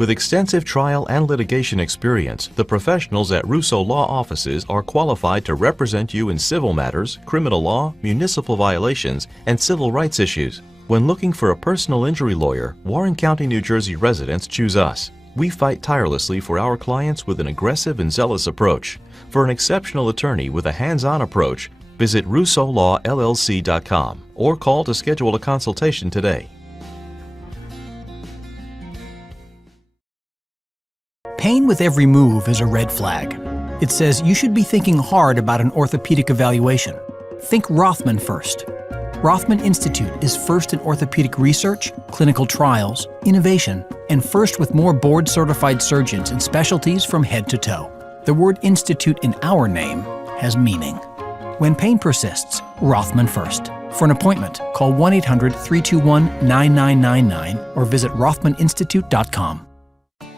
With extensive trial and litigation experience, the professionals at Russo Law Offices are qualified to represent you in civil matters, criminal law, municipal violations, and civil rights issues. When looking for a personal injury lawyer, Warren County, New Jersey residents choose us. We fight tirelessly for our clients with an aggressive and zealous approach. For an exceptional attorney with a hands-on approach, visit RussoLawLLC.com or call to schedule a consultation today. Pain with every move is a red flag. It says you should be thinking hard about an orthopedic evaluation. Think Rothman first. Rothman Institute is first in orthopedic research, clinical trials, innovation, and first with more board-certified surgeons and specialties from head to toe. The word institute in our name has meaning. When pain persists, Rothman first. For an appointment, call 1-800-321-9999 or visit rothmaninstitute.com.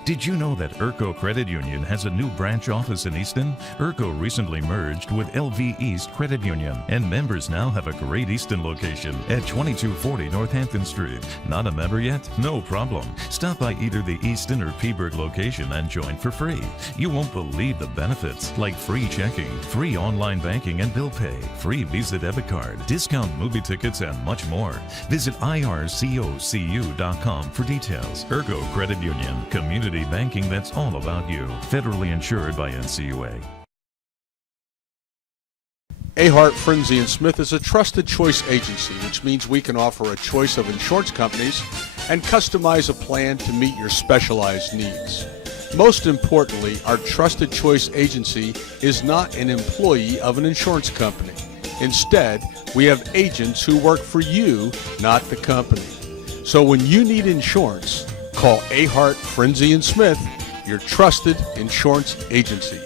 Did you know that Urco Credit Union has a new branch office in Easton? Urco recently merged with LV East Credit Union, and members now have a great Easton location at 2240 Northampton Street. Not a member yet? No problem. Stop by either the Easton or Peaburg location and join for free. You won't believe the benefits, like free checking, free online banking and bill pay, free Visa debit card, discount movie tickets, and much more. Visit ircocu.com for details. Urco Credit Union, community banking that's all about you. Federally insured by NCUA. Ahart, Frenzy & Smith is a trusted choice agency, which means we can offer a choice of insurance companies and customize a plan to meet your specialized needs. Most importantly, our trusted choice agency is not an employee of an insurance company. Instead, we have agents who work for you, not the company. So when you need insurance, call Ahart, Frenzy & Smith, your trusted insurance agency.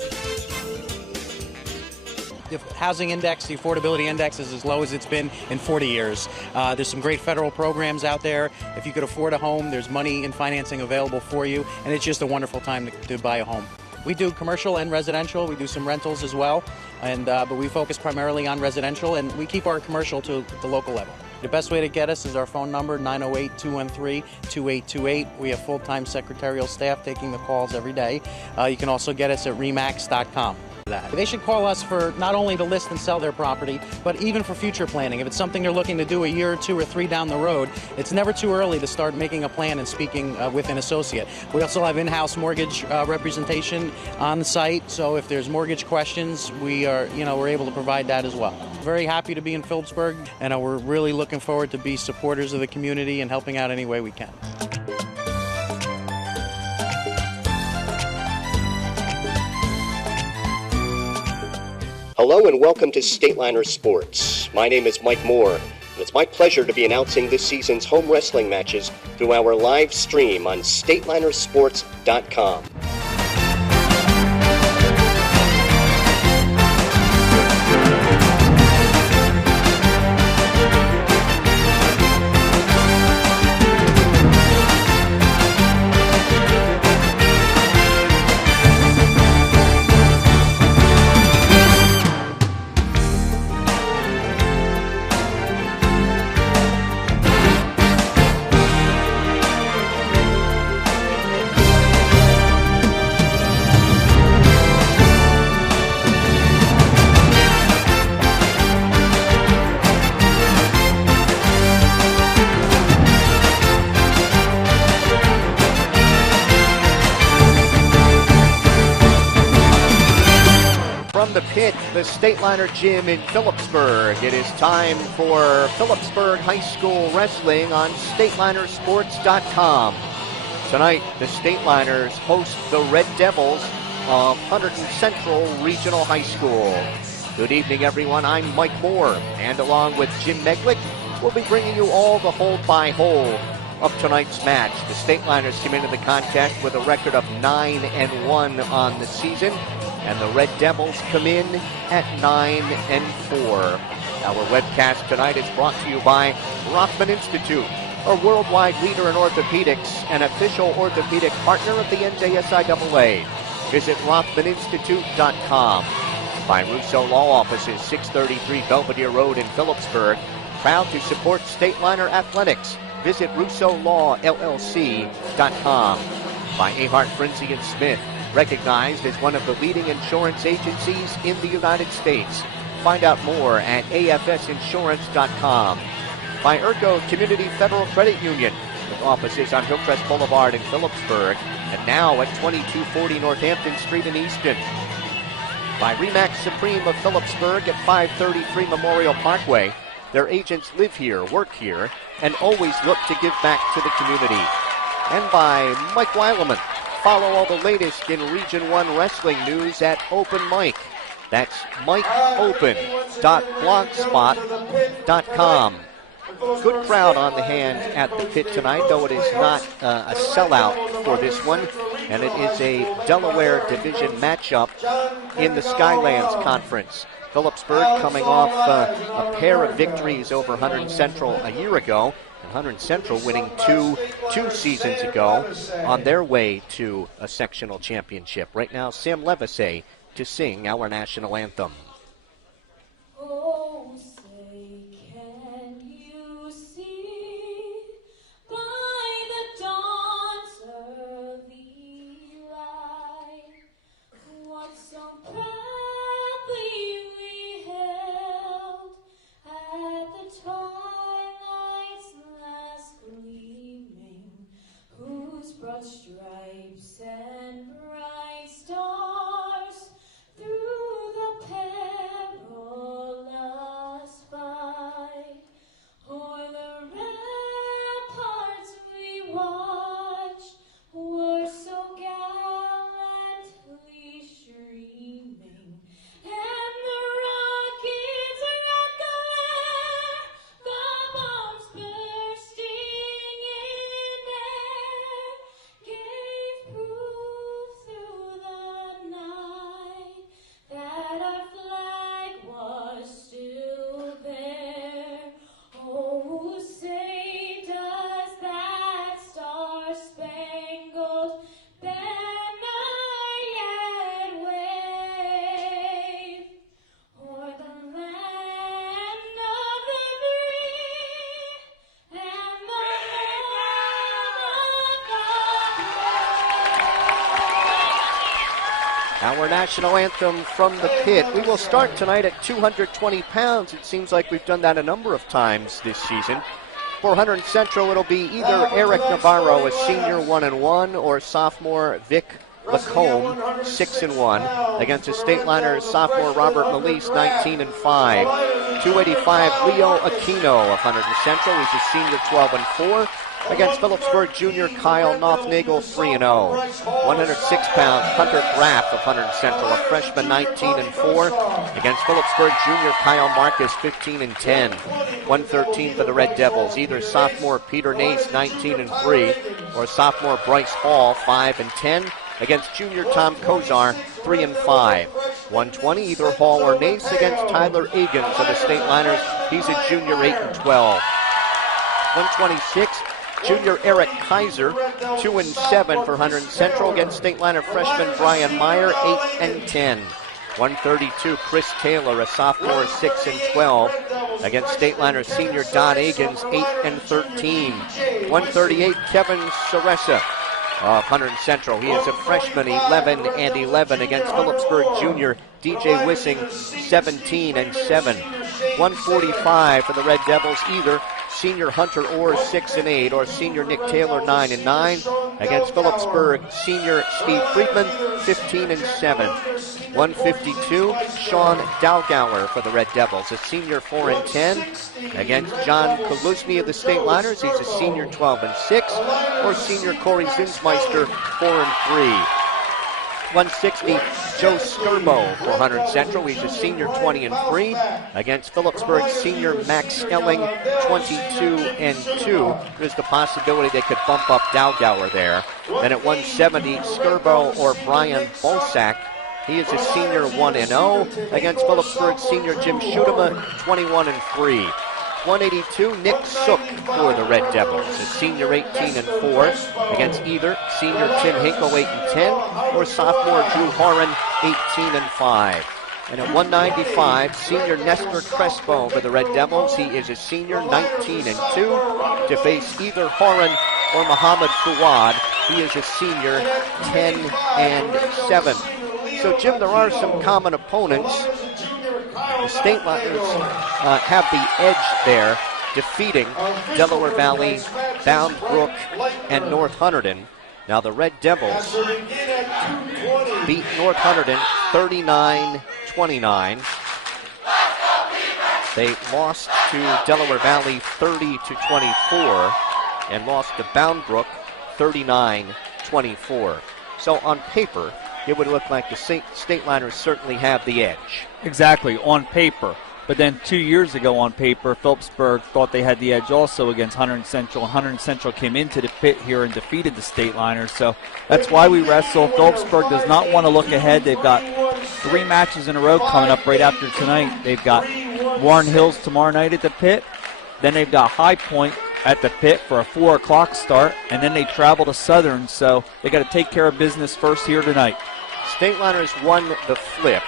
The housing index, the affordability index is as low as it's been in 40 years. There's some great federal programs out there. If you could afford a home, there's money and financing available for you, and it's just a wonderful time to buy a home. We do commercial and residential. We do some rentals as well, but we focus primarily on residential, and we keep our commercial to the local level. The best way to get us is our phone number, 908-213-2828. We have full-time secretarial staff taking the calls every day. You can also get us at remax.com. They should call us for not only to list and sell their property, but even for future planning. If it's something they're looking to do a year or two or three down the road, it's never too early to start making a plan and speaking with an associate. We also have in-house mortgage representation on the site, so if there's mortgage questions, we're able to provide that as well. Very happy to be in Phillipsburg, and we're really looking forward to be supporters of the community and helping out any way we can. Hello and welcome to Stateliner Sports. My name is Mike Moore, and it's my pleasure to be announcing this season's home wrestling matches through our live stream on StatelinerSports.com. The pit, the Stateliner Gym in Phillipsburg. It is time for Phillipsburg High School Wrestling on StatelinerSports.com. Tonight, the Stateliners host the Red Devils of Hunderton Central Regional High School. Good evening, everyone. I'm Mike Moore, and along with Jim Meglick, we'll be bringing you all the hold-by-hold of tonight's match. The Stateliners come into the contest with a record of 9-1 on the season, and the Red Devils come in at 9-4. Our webcast tonight is brought to you by Rothman Institute, a worldwide leader in orthopedics and official orthopedic partner of the NJSIAA. Visit RothmanInstitute.com. By Russo Law Offices, 633 Belvedere Road in Phillipsburg. Proud to support Stateliner Athletics. Visit RussoLawLLC.com. by Ahart, Frenzy & Smith, recognized as one of the leading insurance agencies in the United States. Find out more at afsinsurance.com. By Urco Community Federal Credit Union, with offices on Hillcrest Boulevard in Phillipsburg, and now at 2240 Northampton Street in Easton. By Remax Supreme of Phillipsburg at 533 Memorial Parkway. Their agents live here, work here, and always look to give back to the community. And by Mike Weileman. Follow all the latest in Region 1 wrestling news at Open Mike. That's mikeopen.blogspot.com. Good crowd on the hand at the pit tonight, though it is not a sellout for this one. And it is a Delaware Division matchup in the Skylands Conference. Phillipsburg coming off a pair of victories over Hunderton Central a year ago. And Hunterton Central winning two seasons ago on their way to a sectional championship. Right now, Sam Levisay to sing our national anthem. Oh, say, can you see by the dawn's early light what so proudly we held at the twilight's last gleaming, whose broad stripes and bright stars through the perilous fight, o'er the ramparts we watched, were so gallantly streaming, and the rockets rattling, the bombs bursting in air, gave proof through the night that our flag was still there. Oh, say does that star-spangled banner yet wave o'er the land of the free and the land of the Our national anthem from the pit. We will start tonight at 220 pounds. It seems like we've done that a number of times this season. For Hunterton Central, it'll be either Eric Navarro, a senior 1-1, or sophomore Vic Lacombe, 6-1, against a Stateliner sophomore Robert Melise, 19-5. 285 Leo Aquino of Hunterton Central. He's a senior, 12-4. Against Phillipsburg junior Kyle Nothnagel, 3-0. 106-pound Hunter Graff of Hunterton Central, a freshman, 19-4. Against Phillipsburg junior Kyle Marcus, 15-10. 113 for the Red Devils, either sophomore Peter Nace, 19-3, or sophomore Bryce Hall, 5-10. Against junior Tom Kozar, 3-5. 120, either Hall or Nace against Tyler Egan's of the Stateliners. He's a junior, 8-12. 126, junior Eric Kaiser, 2-7 for Hunterton Central against Stateliner freshman Brian Meyer, 8-10. 132, Chris Taylor, a sophomore, 6-12 against Stateliner senior Don Egan's, 8-13. 138, Kevin Saressa of Hunterton Central. He is a freshman, 11-11 against Phillipsburg junior DJ Wissing, 17-7. 145 for the Red Devils, either senior Hunter Orr, 6-8, or senior Nick Taylor, 9-9 against Phillipsburg senior Steve Friedman, 15-7. 152, Sean Dalgauer for the Red Devils, a senior, 4-10 against John Kaluzny of the Stateliners. He's a senior, 12-6, or senior Corey Zinsmeister, 4-3. 160, Joe Skirbo for Hunterton Central. He's a senior, 20-3 against Phillipsburg senior Max Elling, 22-2. There's the possibility they could bump up Dalgauer there. Then at 170, Skirbo or Brian Bolsack. He is a senior, 1-0 against Phillipsburg senior Jim Schutema, 21-3. 182, Nick Sook for the Red Devils, a senior, 18-4 against either senior Tim Hinkle, 8-10, or sophomore Drew Horan, 18-5. And at 195, senior Nestor Crespo for the Red Devils. He is a senior, 19-2, to face either Horan or Muhammad Fuad, He is a senior, 10-7. So, Jim, there are some common opponents. The Stateliners have the edge there, defeating Delaware Valley, Bound Brook, and North Hunterton. Now the Red Devils beat North Hunterton 39-29. They lost to Delaware Valley 30-24 and lost to Bound Brook 39-24. So on paper, it would look like the Stateliners certainly have the edge. Exactly, on paper. But then 2 years ago on paper, Phillipsburh thought they had the edge also against Hunterton Central. And Hunterton Central came into the pit here and defeated the Stateliners. So that's why we wrestle. Phillipsburh does not want to look ahead. They've got 3 matches in a row coming up right after tonight. They've got Warren Hills tomorrow night at the pit. Then they've got High Point at the pit for a 4 o'clock start. And then they travel to Southern. So they got to take care of business first here tonight. Stateliners won the flip.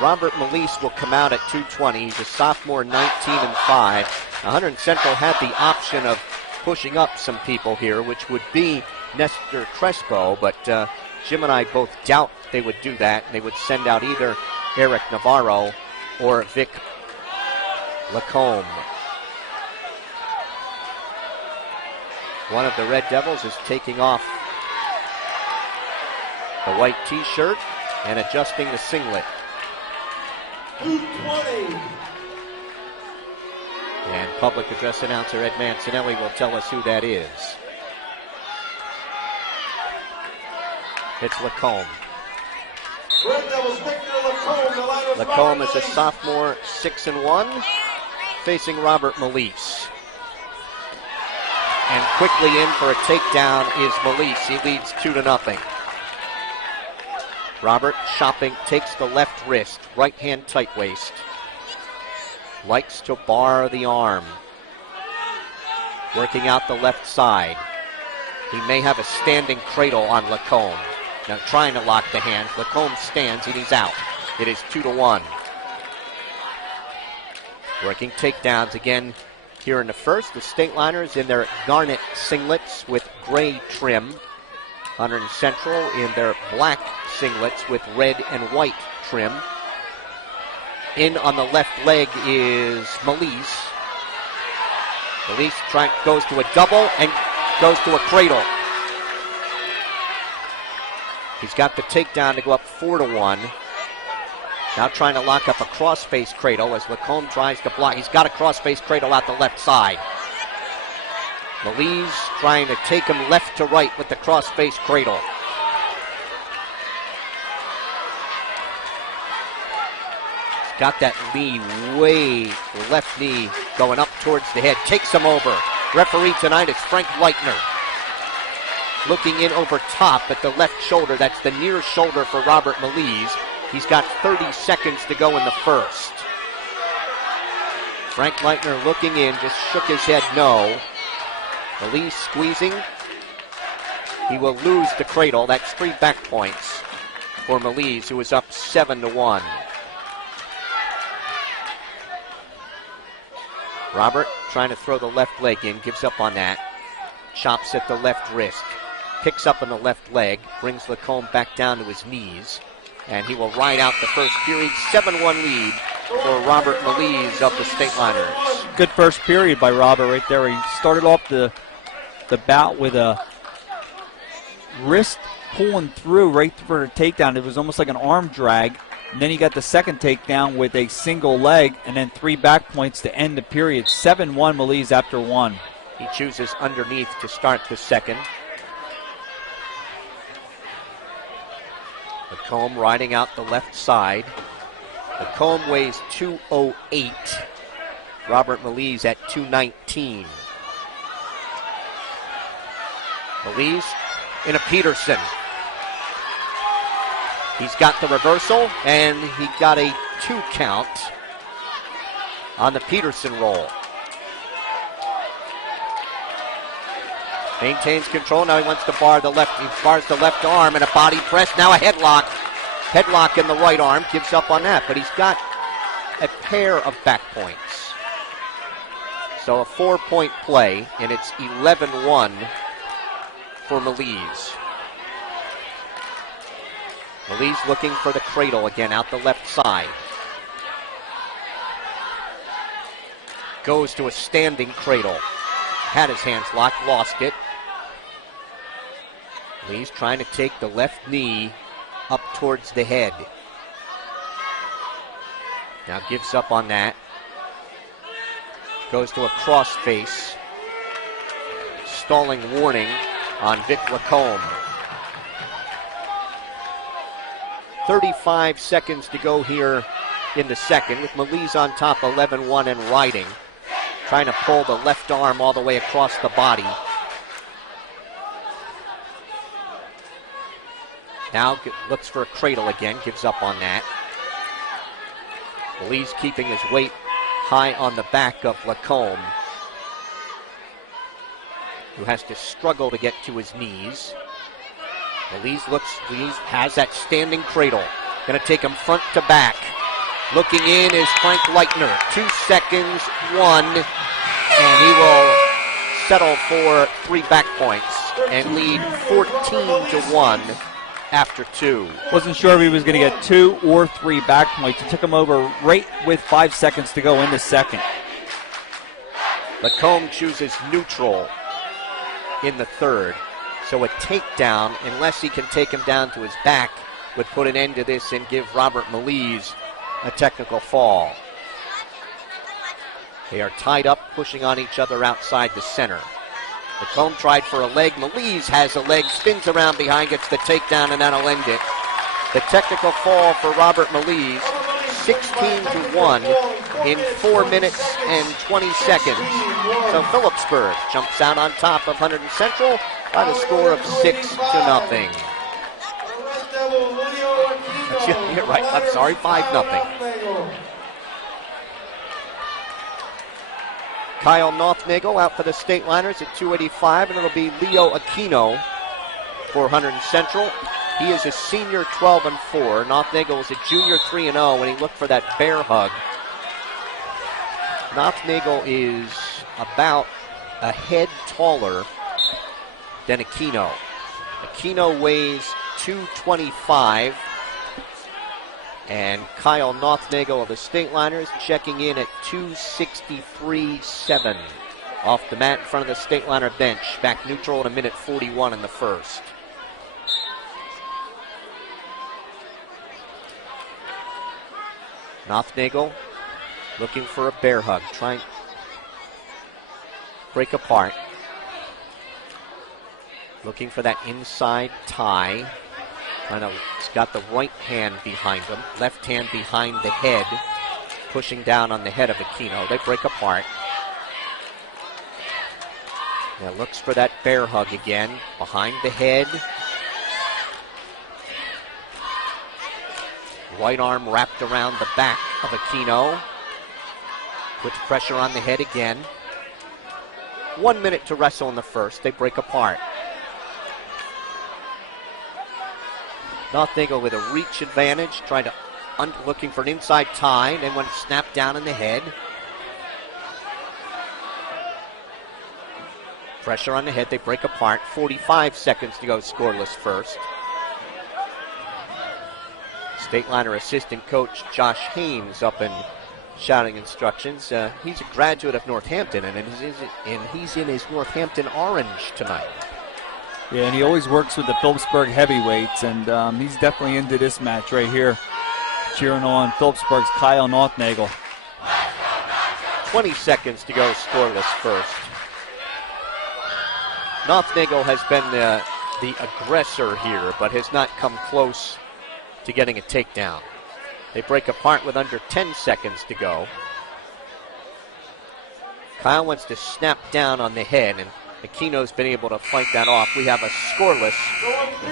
Robert Melise will come out at 220. He's a sophomore, 19-5. Now, Hunterton Central had the option of pushing up some people here, which would be Nestor Crespo, but Jim and I both doubt they would do that. They would send out either Eric Navarro or Vic Lacombe. One of the Red Devils is taking off the white t-shirt and adjusting the singlet. 220. And public address announcer Ed Mancinelli will tell us who that is. It's Lacombe. Red Devils, Victor Lacombe. The line Lacombe is a sophomore, 6-1, facing Robert Melise. And quickly in for a takedown is Melise. He leads 2-0. Robert shopping, takes the left wrist, right hand tight waist. Likes to bar the arm. Working out the left side. He may have a standing cradle on Lacombe. Now trying to lock the hand. Lacombe stands and he's out. It is 2-1. Working takedowns again here in the first. The Stateliners in their garnet singlets with gray trim. Hunterton Central in their black singlets with red and white trim. In on the left leg is Melise. Melise goes to a double and goes to a cradle. He's got the takedown to go up 4-1. Now trying to lock up a cross-face cradle as Lacombe tries to block. He's got a cross-face cradle out the left side. Melise trying to take him left to right with the cross-face cradle. He's got that lean way left knee going up towards the head. Takes him over. Referee tonight is Frank Leitner. Looking in over top at the left shoulder. That's the near shoulder for Robert Melise. He's got 30 seconds to go in the first. Frank Leitner looking in, just shook his head no. Melise squeezing. He will lose the cradle. That's 3 back points for Melise, who is up 7-1. Robert trying to throw the left leg in, gives up on that. Chops at the left wrist. Picks up on the left leg, brings Lacombe back down to his knees, and he will ride out the first period. 7-1 lead for Robert Melise of the Stateliners. Good first period by Robert right there. He started off the bout with a wrist pulling through right for a takedown. It was almost like an arm drag. And then he got the second takedown with a single leg and then 3 back points to end the period. 7-1 Melise after 1. He chooses underneath to start the second. Lacombe riding out the left side. Lacombe weighs 208. Robert Melise at 219. Melise in a Peterson. He's got the reversal, and he got a 2 count on the Peterson roll. Maintains control. Now he wants to bar the left. He bars the left arm and a body press. Now a headlock. Headlock in the right arm. Gives up on that, but he's got a pair of back points. So a 4-point play, and it's 11-1 for Melise. Melise looking for the cradle again out the left side. Goes to a standing cradle. Had his hands locked, lost it. Lee's trying to take the left knee up towards the head. Now gives up on that. Goes to a cross face. Stalling warning on Vic Lacombe. 35 seconds to go here in the second, with Melise on top 11-1 and riding. Trying to pull the left arm all the way across the body. Now looks for a cradle again, gives up on that. Melise keeping his weight high on the back of Lacombe, who has to struggle to get to his knees. Melise has that standing cradle. Going to take him front to back. Looking in is Frank Leitner. 2 seconds, 1, and he will settle for 3 back points and lead 14-1 after 2. Wasn't sure if he was going to get 2 or 3 back points. It took him over right with 5 seconds to go in the second. Lacombe chooses neutral in the third. So a takedown, unless he can take him down to his back, would put an end to this and give Robert Melise a technical fall. They are tied up, pushing on each other outside the center. Lacombe tried for a leg. Melise has a leg, spins around behind, gets the takedown, and that'll end it. The technical fall for Robert Melise, 16-1 in 4 minutes and 20 seconds. So Phillipsburg jumps out on top of Hunderton Central by the score of 6-0. You're right, I'm sorry, 5-0. Kyle Nothnagel out for the State Liners at 285, and it'll be Leo Aquino for Hunterton Central. He is a senior, 12-4. Nothnagel was a junior, 3-0 when he looked for that bear hug. Nothnagel is about a head taller than Aquino. Aquino weighs 225. And Kyle Nothnagel of the State Liners checking in at 263.7. Off the mat in front of the State Liner bench. Back neutral at 1:41 in the first. Nothnagel looking for a bear hug. Trying to break apart. Looking for that inside tie. He's got the right hand behind him, left hand behind the head, pushing down on the head of Aquino. They break apart. Now looks for that bear hug again, behind the head. Right arm wrapped around the back of Aquino. Puts pressure on the head again. 1 minute to wrestle in the first. They break apart. Nothnagel with a reach advantage, trying to looking for an inside tie, and then when it's snapped down in the head. Pressure on the head, they break apart. 45 seconds to go, scoreless first. State Liner assistant coach Josh Haynes up and shouting instructions. He's a graduate of Northampton, and he's in his Northampton orange tonight. Yeah, and he always works with the Phillipsburg heavyweights, and he's definitely into this match right here. Cheering on Phillipsburg's Kyle Nothnagel. 20 seconds to go, scoreless first. Nothnagel has been the aggressor here, but has not come close to getting a takedown. They break apart with under 10 seconds to go. Kyle wants to snap down on the head, and Aquino's been able to fight that off. We have a scoreless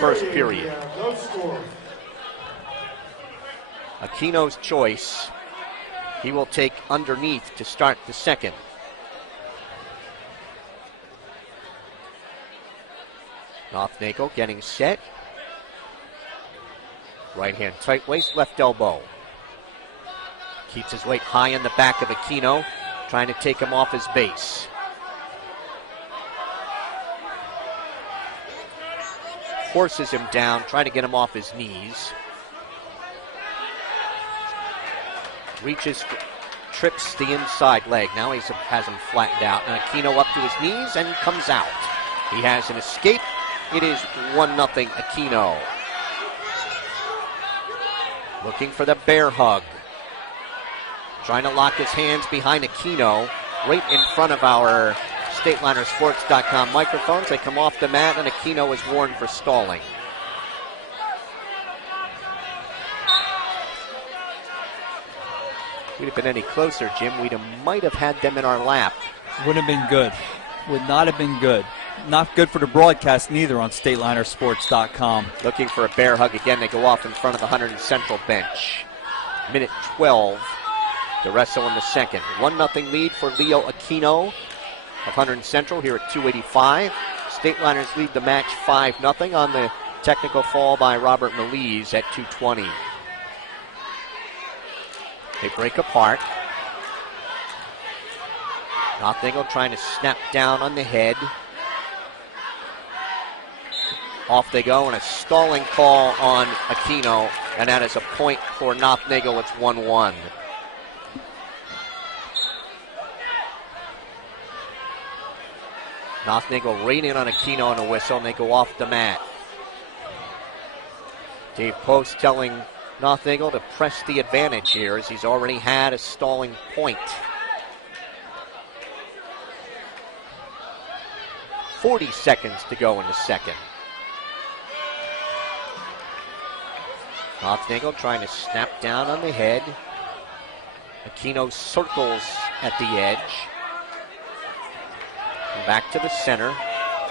first period. Aquino's choice. He will take underneath to start the second. Nothnagel getting set. Right hand tight waist, left elbow. Keeps his weight high in the back of Aquino, trying to take him off his base. forces him down, trying to get him off his knees. Reaches, trips the inside leg. Now he has him flattened out. And Aquino up to his knees and comes out. He has an escape. It is 1-0 Aquino. Looking for the bear hug. Trying to lock his hands behind Aquino, right in front of our StatelinerSports.com microphones. They come off the mat, and Aquino is warned for stalling. If we'd have been any closer, Jim, might have had them in our lap. Wouldn't have been good. Would not have been good. Not good for the broadcast neither on StatelinerSports.com. Looking for a bear hug again. They go off in front of the Hunderton Central bench. Minute 12 to wrestle in the second. 1-0 lead for Leo Aquino of Hunderton Central here at 2:85. Stateliners lead the match 5-0 on the technical fall by Robert Melise at 2:20. They break apart. Nothingle trying to snap down on the head. Off they go, and a stalling call on Aquino, and that is a point for Nothingle. It's 1-1. Nothingle right in on Aquino on a whistle, and they go off the mat. Dave Post telling Nothingle to press the advantage here, as he's already had a stalling point. 40 seconds to go in the second. Nothingle trying to snap down on the head. Aquino circles at the edge. And back to the center.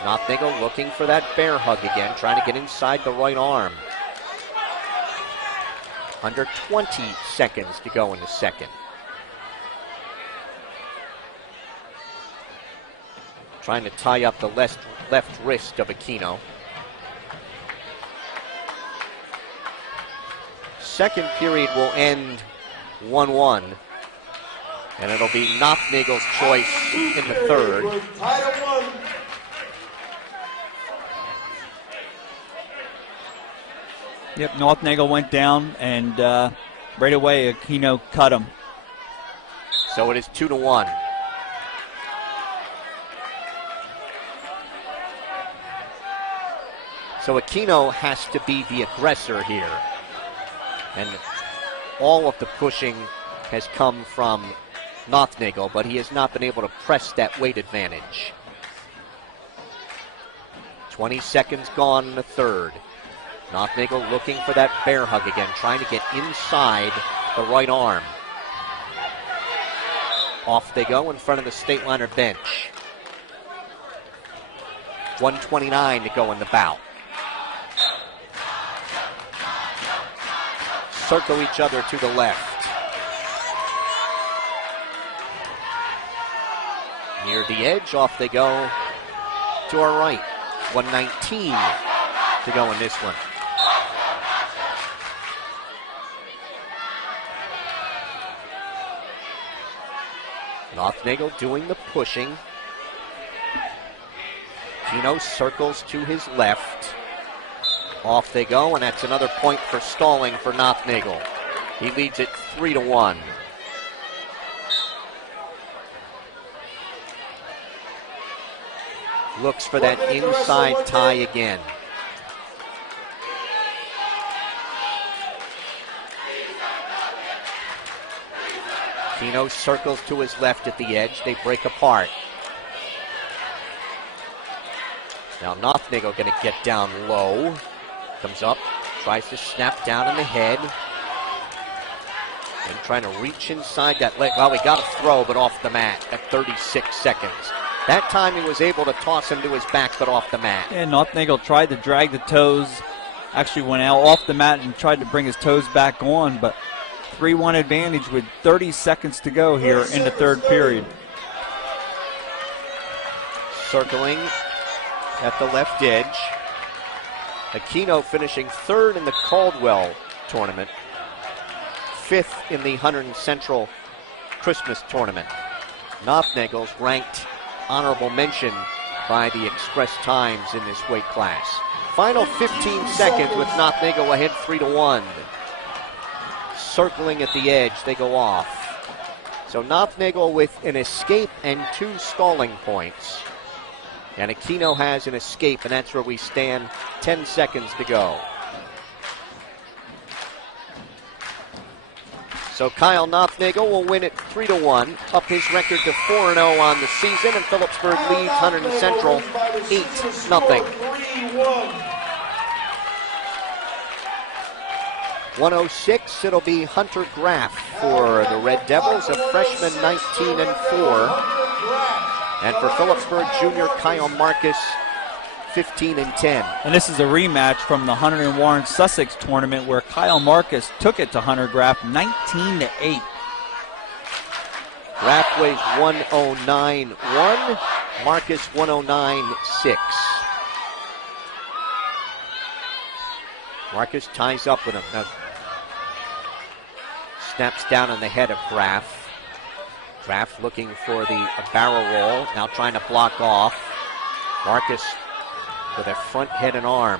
Nothingle looking for that bear hug again, trying to get inside the right arm. Under 20 seconds to go in the second. Trying to tie up the left wrist of Aquino. Second period will end 1-1. And it'll be Nothnagle's choice in the third. Yep, Nothingle went down, and right away Aquino cut him. So it is 2-1. So Aquino has to be the aggressor here. And all of the pushing has come from Nothingle, but he has not been able to press that weight advantage. 20 seconds gone in the third. Nothingle looking for that bear hug again, trying to get inside the right arm. Off they go in front of the Stateliner bench. 1:29 to go in the bout. Circle each other to the left. Near the edge, off they go to our right. 1:19 to go in this one. Nothingle doing the pushing. Aquino circles to his left. Off they go, and that's another point for stalling for Nothingle. He leads it 3-1. Looks for that inside tie again. Aquino circles to his left at the edge. They break apart. Now Nothingle going to get down low. Comes up, tries to snap down in the head. And trying to reach inside that leg. Well, he got a throw, but off the mat at 36 seconds. That time he was able to toss him to his back, but off the mat. Yeah, Nothingle tried to drag the toes. Actually went out off the mat and tried to bring his toes back on, but 3-1 advantage with 30 seconds to go here in the third period. Circling at the left edge. Aquino finishing third in the Caldwell tournament. Fifth in the Hunderton Central Christmas tournament. Nothingle's ranked honorable mention by the express times in this weight class. Final 15 seconds with Nothnagel ahead 3-1. Circling at the edge, they go off. So Nothnagel with an escape and 2 stalling points. And Aquino has an escape, and that's where we stand. 10 seconds to go. So Kyle Nothnagel will win it 3-1, up his record to 4-0 on the season, and Phillipsburg leads Hunterton Central 8-0. 106, it'll be Hunter Graff for the Red Devils, a freshman 19-4. And for Phillipsburg, junior Kyle Marcus, 15-10. And this is a rematch from the Hunter and Warren Sussex tournament where Kyle Marcus took it to Hunter Graff 19-8. Graff weighs 109.1, Marcus 109.6. Marcus ties up with him. Now, snaps down on the head of Graff. Graff looking for the barrel roll, now trying to block off. Marcus with a front head and arm.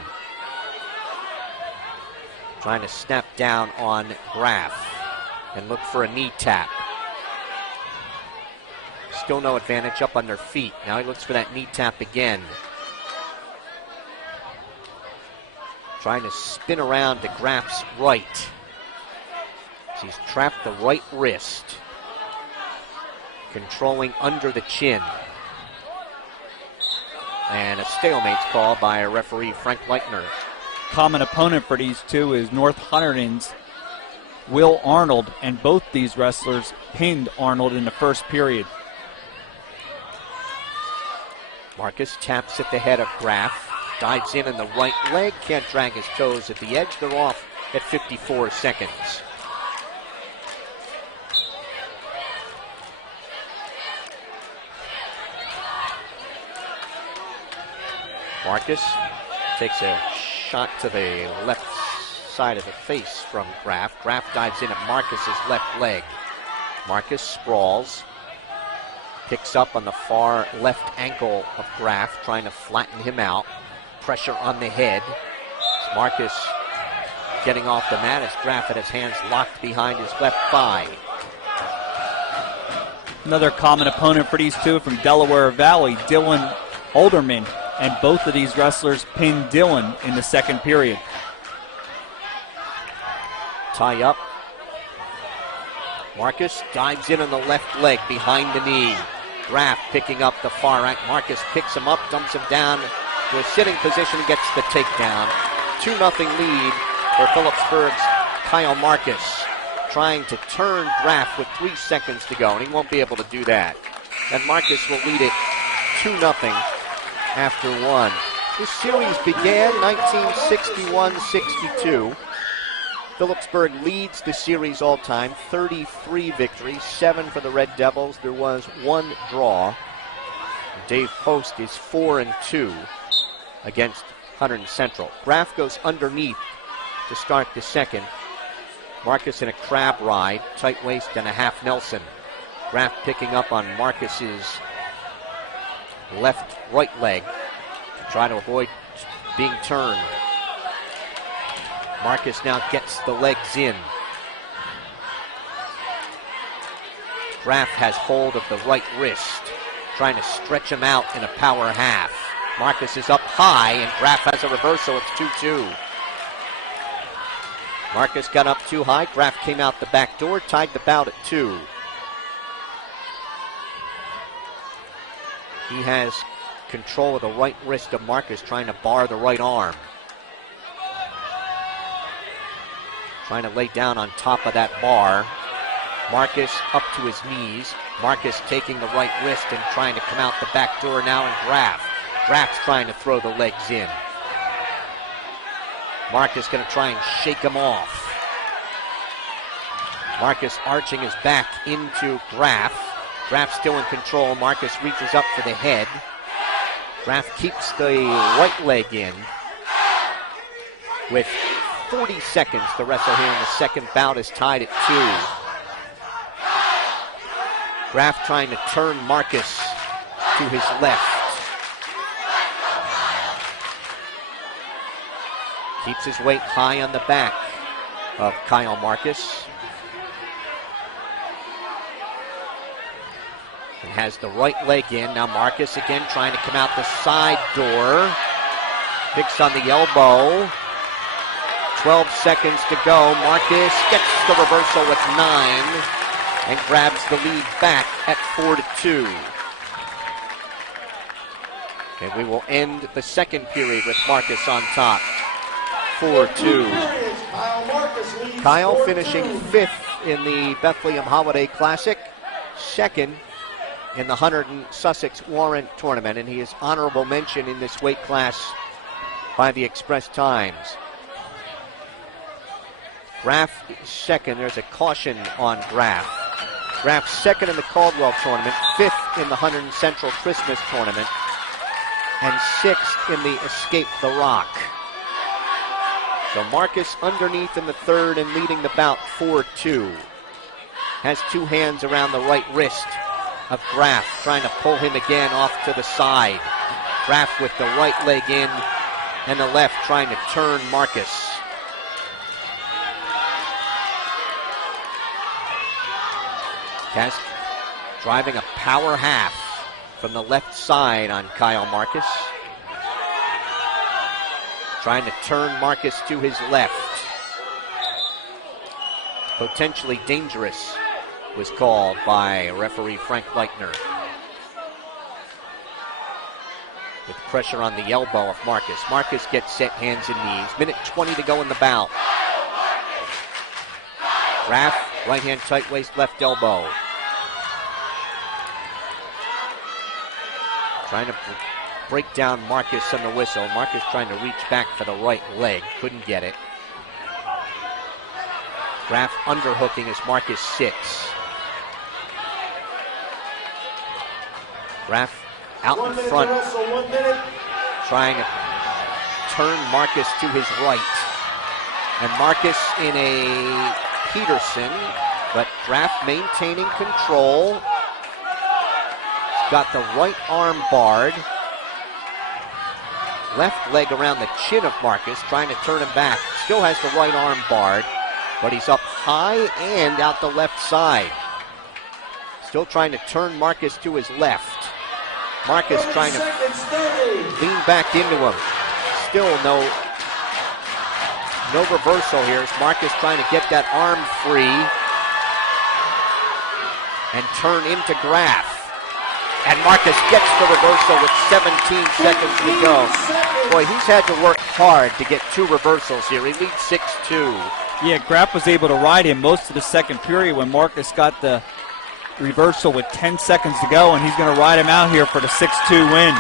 Trying to snap down on Graff and look for a knee tap. Still no advantage up on their feet. Now he looks for that knee tap again. Trying to spin around to Graff's right. He's trapped the right wrist. Controlling under the chin. And a stalemate's called by referee Frank Leitner. Common opponent for these two is North Hunterton's Will Arnold, and both these wrestlers pinned Arnold in the first period. Marcus taps at the head of Graff. Dives in the right leg. Can't drag his toes at the edge. They're off at 54 seconds. Marcus takes a shot to the left side of the face from Graff. Graff dives in at Marcus's left leg. Marcus sprawls. Picks up on the far left ankle of Graff, trying to flatten him out. Pressure on the head. Marcus getting off the mat as Graff had his hands locked behind his left thigh. Another common opponent for these two from Delaware Valley, Dylan Olderman, and both of these wrestlers pinned Dylan in the second period. Tie up. Marcus dives in on the left leg behind the knee. Graff picking up the far right. Marcus picks him up, dumps him down to a sitting position, gets the takedown. 2-0 lead for Phillipsburg's Kyle Marcus. Trying to turn Graff with 3 seconds to go, and he won't be able to do that. And Marcus will lead it 2-0 after one. This series began 1961-62. Phillipsburg leads the series all time, 33 victories, 7 for the Red Devils. There was 1 draw. Dave Post is 4-2 against Hunterton Central. Graff goes underneath to start the second. Marcus in a crab ride, tight waist and a half Nelson. Graff picking up on Marcus's right leg to try to avoid being turned. Marcus now gets the legs in. Graff has hold of the right wrist, trying to stretch him out in a power half. Marcus is up high, and Graff has a reversal. It's 2-2. Marcus got up too high. Graff came out the back door, tied the bout at 2. He has control of the right wrist of Marcus, trying to bar the right arm. Trying to lay down on top of that bar. Marcus up to his knees. Marcus taking the right wrist and trying to come out the back door now, and Graff. Graff's trying to throw the legs in. Marcus going to try and shake him off. Marcus arching his back into Graff. Graff still in control. Marcus reaches up for the head. Graff keeps the right leg in. With 40 seconds to wrestle here in the second bout is tied at 2. Graff trying to turn Marcus to his left. Keeps his weight high on the back of Kyle Marcus. And has the right leg in. Now Marcus again trying to come out the side door. Picks on the elbow. 12 seconds to go. Marcus gets the reversal with 9 and grabs the lead back at 4-2. And we will end the second period with Marcus on top. 4-2. Kyle finishing 5th in the Bethlehem Holiday Classic, 2nd in the Hunderton Sussex Warrant Tournament, and he is honorable mention in this weight class by the Express Times. Graff second. There's a caution on Graff. Graff second in the Caldwell Tournament, 5th in the Hunterton Central Christmas Tournament, and 6th in the Escape the Rock. So Marcus underneath in the third and leading the bout 4-2. Has 2 hands around the right wrist of Graff, trying to pull him again off to the side. Graff with the right leg in and the left trying to turn Marcus. Kask driving a power half from the left side on Kyle Marcus. Trying to turn Marcus to his left. Potentially dangerous was called by referee Frank Leitner. With pressure on the elbow of Marcus. Marcus gets set, hands and knees. Minute 20 to go in the bout. Graff, right hand tight waist, left elbow. Trying to break down Marcus on the whistle. Marcus trying to reach back for the right leg. Couldn't get it. Graff underhooking as Marcus sits. Graff out in front. Trying to turn Marcus to his right. And Marcus in a Peterson, but Graff maintaining control. He's got the right arm barred. Left leg around the chin of Marcus, trying to turn him back. Still has the right arm barred, but he's up high and out the left side. Still trying to turn Marcus to his left. Marcus trying to lean back into him. Still no reversal here. As Marcus trying to get that arm free and turn into Graff. And Marcus gets the reversal with 17 seconds to go. Boy, he's had to work hard to get 2 reversals here. He leads 6-2. Yeah, Graff was able to ride him most of the second period when Marcus got the reversal with 10 seconds to go, and he's going to ride him out here for the 6-2 win.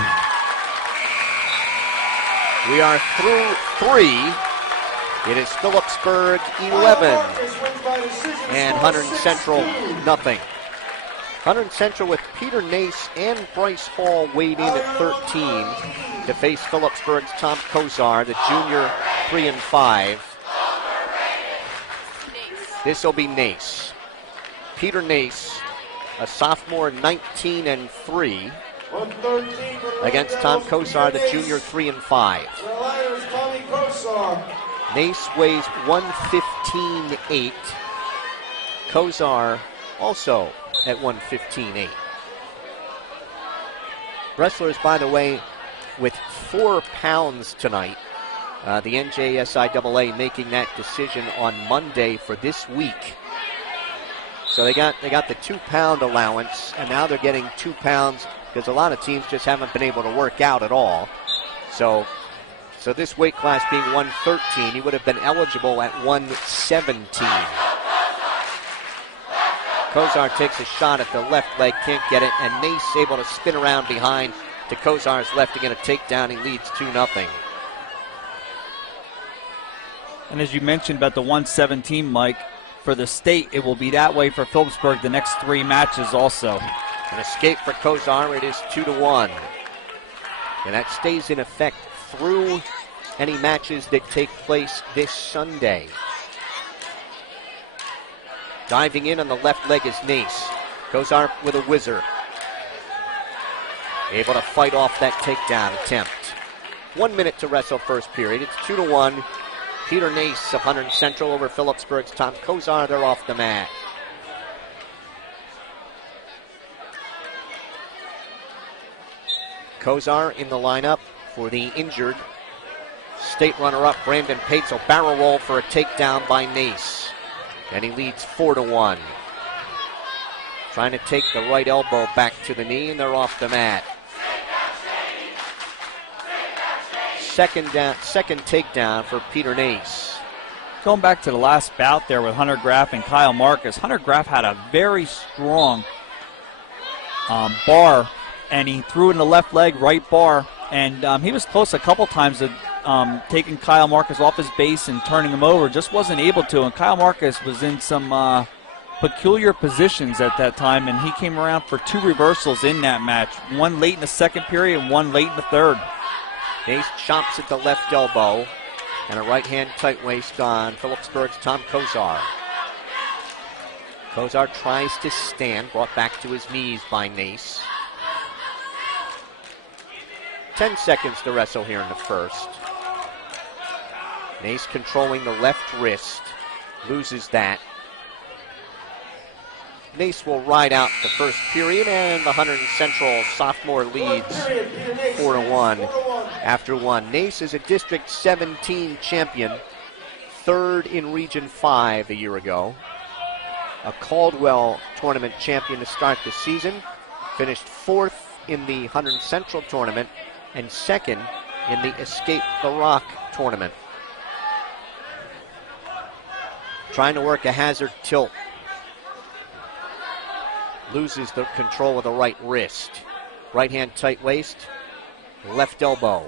We are through 3. It is Phillipsburg 11 and Hunterton Central nothing. Hunterton Central with Peter Nace and Bryce Hall weighed in at 13 to face Phillipsburg's Tom Kozar, the junior 3-5. This will be Nace. Peter Nace, a sophomore 19-3, against Tom Kozar, the junior 3-5. Nace weighs 115.8. Kozar also at 115.8. Wrestlers, by the way, with 4 pounds tonight. The NJSIAA making that decision on Monday for this week. So they got the 2-pound allowance, and now they're getting 2 pounds because a lot of teams just haven't been able to work out at all. So this weight class being 113, he would have been eligible at 117. Kozar takes a shot at the left leg, can't get it, and Nace able to spin around behind to Kozar's left to get a takedown. He leads 2-0. And as you mentioned about the 117, Mike, for the state, it will be that way for Phillipsburg the next 3 matches also. An escape for Kozar, it is 2-1. And that stays in effect through any matches that take place this Sunday. Diving in on the left leg is Nace. Kozar with a whizzer. Able to fight off that takedown attempt. 1 minute to wrestle first period. It's 2-1 Peter Nace of Hunderton Central over Phillipsburgh's Tom Kozar. They're off the mat. Kozar in the lineup for the injured state runner-up Brandon Pates will barrel roll for a takedown by Nace. And he leads 4-1. Trying to take the right elbow back to the knee, and they're off the mat. Second takedown for Peter Nace. Going back to the last bout there with Hunter Graff and Kyle Marcus, Hunter Graff had a very strong bar, and he threw in the left leg, right bar, and he was close a couple times to taking Kyle Marcus off his base and turning him over. Just wasn't able to, and Kyle Marcus was in some peculiar positions at that time, and he came around for 2 reversals in that match, one late in the second period and one late in the third. Nace chops at the left elbow, and a right-hand tight waist on Phillipsburgh's Tom Kozar. Kozar tries to stand, brought back to his knees by Nace. 10 seconds to wrestle here in the first. Nace controlling the left wrist, loses that. Nace will ride out the first period, and the Hunterton Central sophomore leads 4-1 after one. Nace is a District 17 champion, 3rd in Region 5 a year ago. A Caldwell tournament champion to start the season. Finished 4th in the Hunterton Central tournament and 2nd in the Escape the Rock tournament. Trying to work a hazard tilt. Loses the control of the right wrist. Right hand tight waist, left elbow.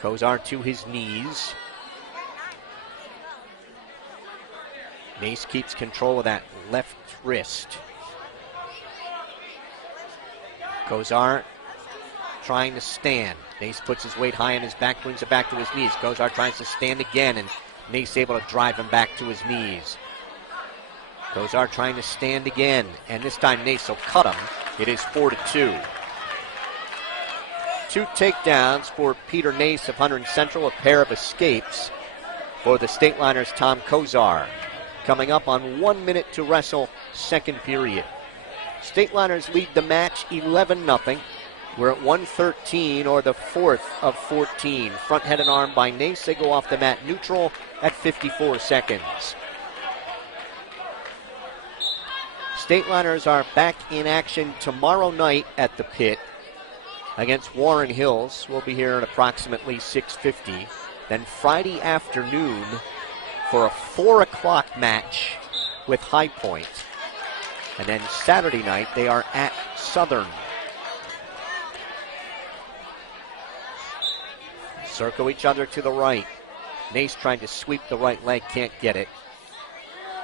Kozar to his knees. Nace keeps control of that left wrist. Kozar trying to stand. Nace puts his weight high on his back, brings it back to his knees. Kozar tries to stand again, and Nace able to drive him back to his knees. Kozar trying to stand again, and this time Nace will cut him. It is 4-2. 2 takedowns for Peter Nace of Hunterton Central, a pair of escapes for the Stateliners' Tom Kozar. Coming up on 1 minute to wrestle, second period. Stateliners lead the match 11-0. We're at 1:13, or the 4th of 14. Front head and arm by Nace. They go off the mat neutral at 54 seconds. Stateliners are back in action tomorrow night at the pit against Warren Hills. We'll be here at approximately 6:50. Then Friday afternoon for a 4 o'clock match with High Point. And then Saturday night they are at Southern. Circle each other to the right. Nace trying to sweep the right leg, can't get it.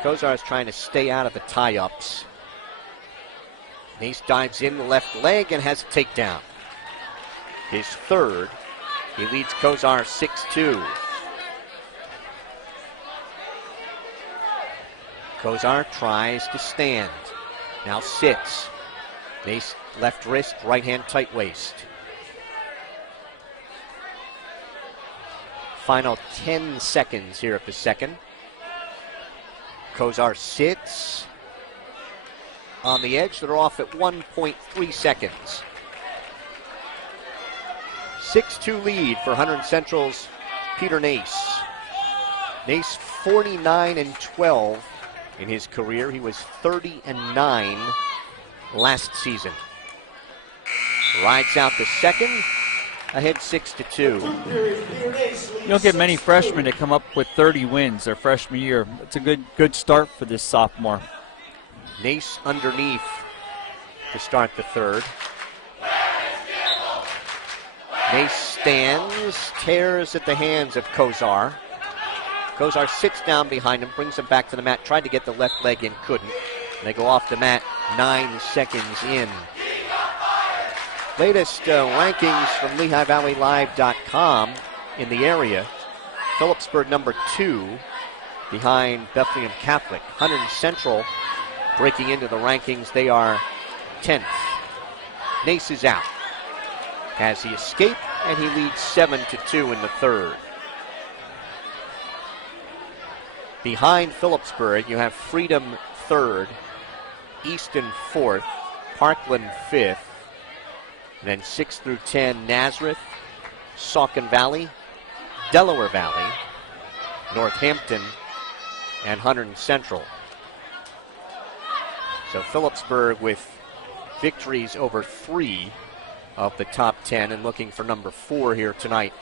Kozar is trying to stay out of the tie-ups. Nace dives in the left leg and has a takedown. His third. He leads Kozar 6-2. Kozar tries to stand. Now sits. Nace left wrist, right hand tight waist. Final 10 seconds here at the second. Kozar sits on the edge. They're off at 1.3 seconds. 6-2 lead for Hunterton Central's Peter Nace. Nace 49-12 in his career. He was 30-9 last season. Rides out the second, ahead 6-2. You don't get many freshmen to come up with 30 wins their freshman year. It's a good start for this sophomore. Nace underneath to start the third. Nace stands, tears at the hands of Kozar. Kozar sits down behind him, brings him back to the mat, tried to get the left leg in, couldn't. They go off the mat 9 seconds in. Latest rankings from LehighValleyLive.com in the area. Phillipsburg number 2 behind Bethlehem Catholic. Hunterton Central breaking into the rankings. They are 10th. Nace is out. Has the escape and he leads 7-2 in the third. Behind Phillipsburg, you have Freedom third, Easton fourth, Parkland fifth, and then 6 through 10, Nazareth, Saucon Valley, Delaware Valley, Northampton, and Hunderton Central. So Phillipsburg with victories over 3 of the top 10 and looking for number 4 here tonight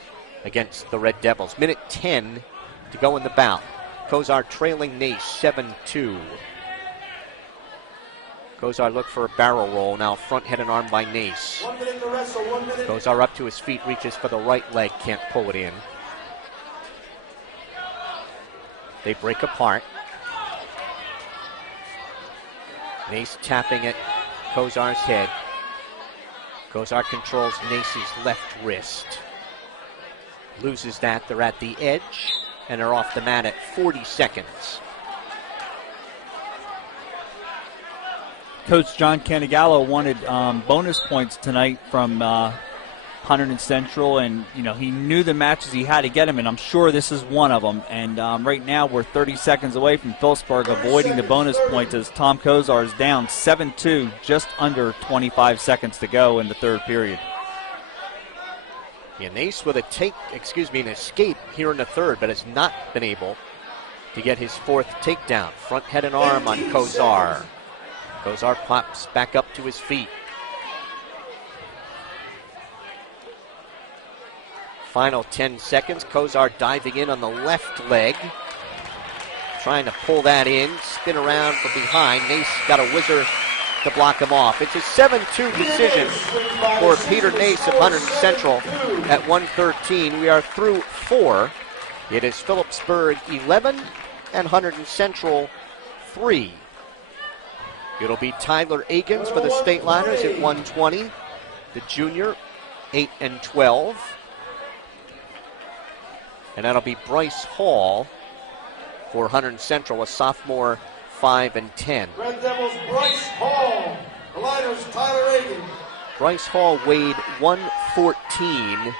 against the Red Devils. Minute 10 to go in the bout. Kozar trailing Nace 7-2. Kozar look for a barrel roll. Now front head and arm by Nace. 1 minute to wrestle, 1 minute. Kozar up to his feet, reaches for the right leg, can't pull it in. They break apart. Nace tapping at Kozar's head. Kozar controls Nace's left wrist. Loses that. They're at the edge and are off the mat at 40 seconds. Coach John Canigallo wanted bonus points tonight from Hunderton Central, and he knew the matches he had to get him, and I'm sure this is one of them. And right now we're 30 seconds away from Phillipsburg avoiding the bonus points as Tom Kozar is down 7-2, just under 25 seconds to go in the third period. Yeah, Nace with an escape here in the third, but has not been able to get his fourth takedown. Front head and arm on Kozar. Kozar pops back up to his feet. Final 10 seconds. Kozar diving in on the left leg. Trying to pull that in. Spin around from behind. Nace got a whizzer to block him off. It's a 7-2 decision for Peter Nace of Hunderton Central at 1:13. We are through 4. It is Phillipsburg 11 and Hunderton Central 3. It'll be Tyler Akins for the Stateliners at 1:20. The junior, 8 and 12. And that'll be Bryce Hall for Hunterton Central, a sophomore, 5 and 10. Red Devils, Bryce Hall. The Liners, Tyler Akins. Bryce Hall weighed 114.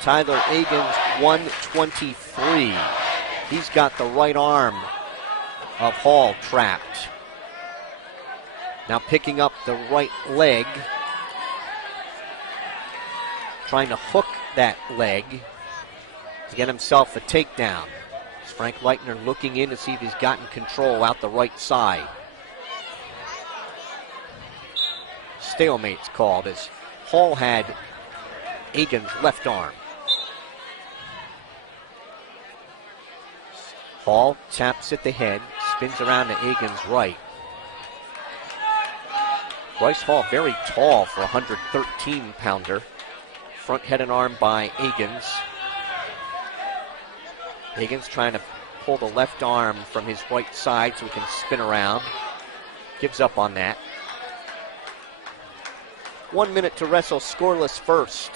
Tyler Akins, 123. He's got the right arm of Hall trapped. Now picking up the right leg. Trying to hook that leg to get himself a takedown. It's Frank Leitner looking in to see if he's gotten control out the right side. Stalemate's called as Hall had Akins' left arm. Hall taps at the head, spins around to Akins' right. Bryce Hall very tall for a 113-pounder. Front head and arm by Akins. Akins trying to pull the left arm from his right side so he can spin around. Gives up on that. 1 minute to wrestle, scoreless first.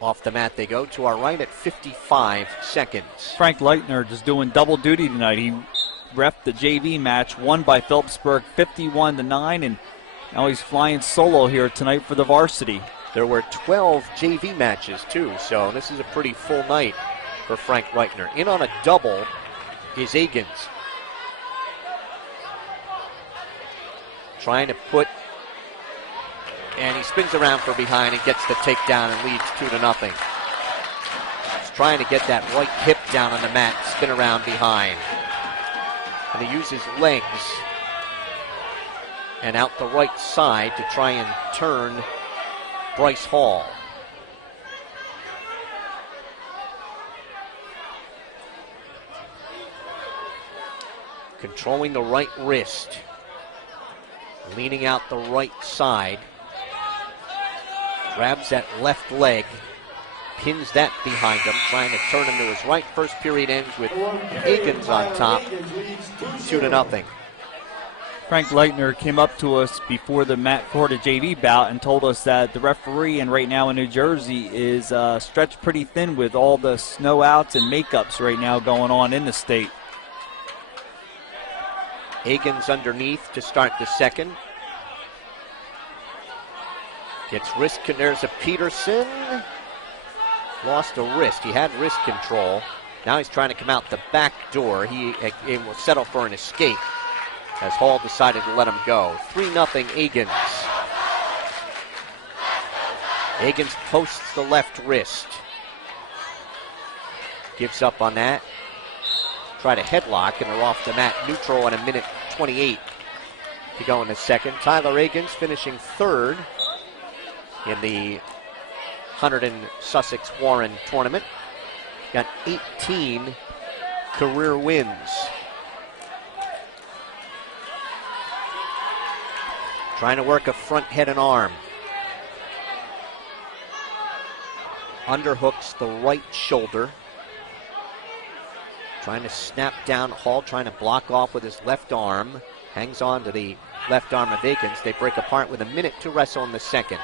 Off the mat they go to our right at 55 seconds. Frank Leitner just doing double duty tonight. He reffed the JV match, won by Phillipsburg 51-9, and now he's flying solo here tonight for the varsity. There were 12 JV matches too, so this is a pretty full night for Frank Leitner. In on a double is Akins. Trying to put, and he spins around for behind and gets the takedown and leads 2-0. He's trying to get that right hip down on the mat, spin around behind. And he uses legs and out the right side to try and turn Bryce Hall. Controlling the right wrist. Leaning out the right side. Grabs that left leg. Pins that behind him, trying to turn him to his right. First period ends with Akins on top, 2-0. Frank Leitner came up to us before the JV bout and told us that the referee, and right now in New Jersey, is stretched pretty thin with all the snow outs and makeups right now going on in the state. Akins underneath to start the second. Gets wrist, there's a Peterson. Lost a wrist. He had wrist control. Now he's trying to come out the back door. He will settle for an escape as Hall decided to let him go. 3-0 Agans. Agans posts the left wrist. Gives up on that. Try to headlock, and they're off the mat neutral in 1:28 to go in the second. Tyler Agans finishing third in the Hunderton Sussex Warren tournament. Got 18 career wins. Trying to work a front head and arm. Underhooks the right shoulder. Trying to snap down Hall, trying to block off with his left arm. Hangs on to the left arm of Agans. They break apart with 1 minute to wrestle in the second.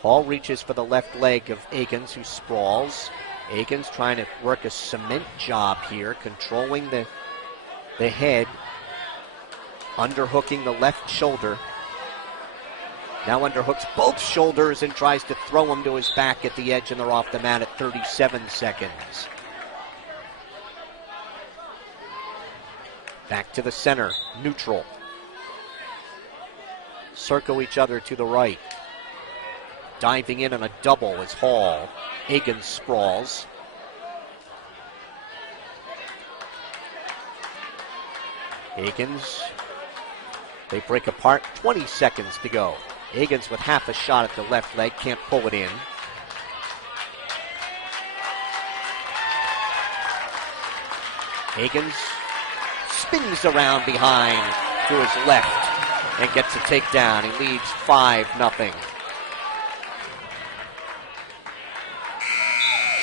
Hall reaches for the left leg of Agans, who sprawls. Agans trying to work a cement job here, controlling the head, underhooking the left shoulder. Now underhooks both shoulders and tries to throw him to his back at the edge, and they're off the mat at 37 seconds. Back to the center, neutral. Circle each other to the right. Diving in on a double is Hall. Agans sprawls. Agans, they break apart, 20 seconds to go. Agans with half a shot at the left leg, can't pull it in. Agans spins around behind to his left and gets a takedown. He leads 5-0.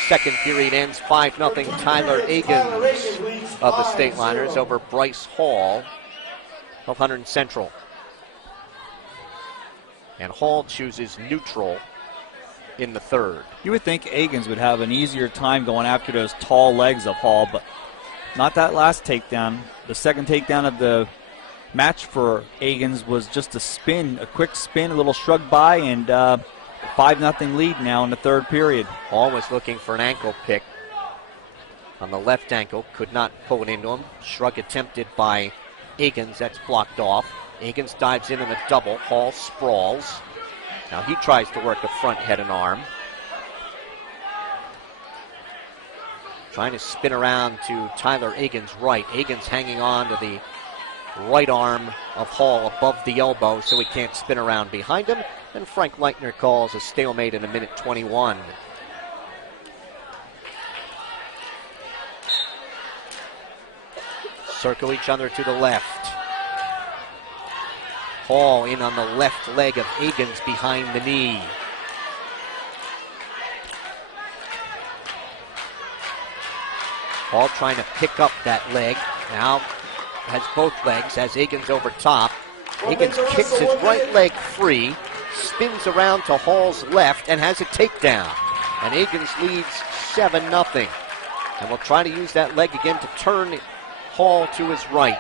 Second period ends 5-0. Tyler Agans of the State Liners over Bryce Hall of Hunterton Central. And Hall chooses neutral in the third. You would think Agans would have an easier time going after those tall legs of Hall, but not that last takedown. The second takedown of the match for Agans was just a spin, a quick spin, a little shrug by, and 5-0 lead now in the third period. Hall was looking for an ankle pick on the left ankle, could not pull it into him. Shrug attempted by Agans, that's blocked off. Agans dives in a double. Hall sprawls. Now he tries to work a front head and arm. Trying to spin around to Tyler Agans' right. Agans hanging on to the right arm of Hall above the elbow so he can't spin around behind him. And Frank Leitner calls a stalemate in 1:21. Circle each other to the left. Hall in on the left leg of Agans behind the knee. Hall trying to pick up that leg. Now has both legs, has Agans over top. Agans kicks his right leg free, spins around to Hall's left, and has a takedown. And Agans leads 7-0. And will try to use that leg again to turn Hall to his right.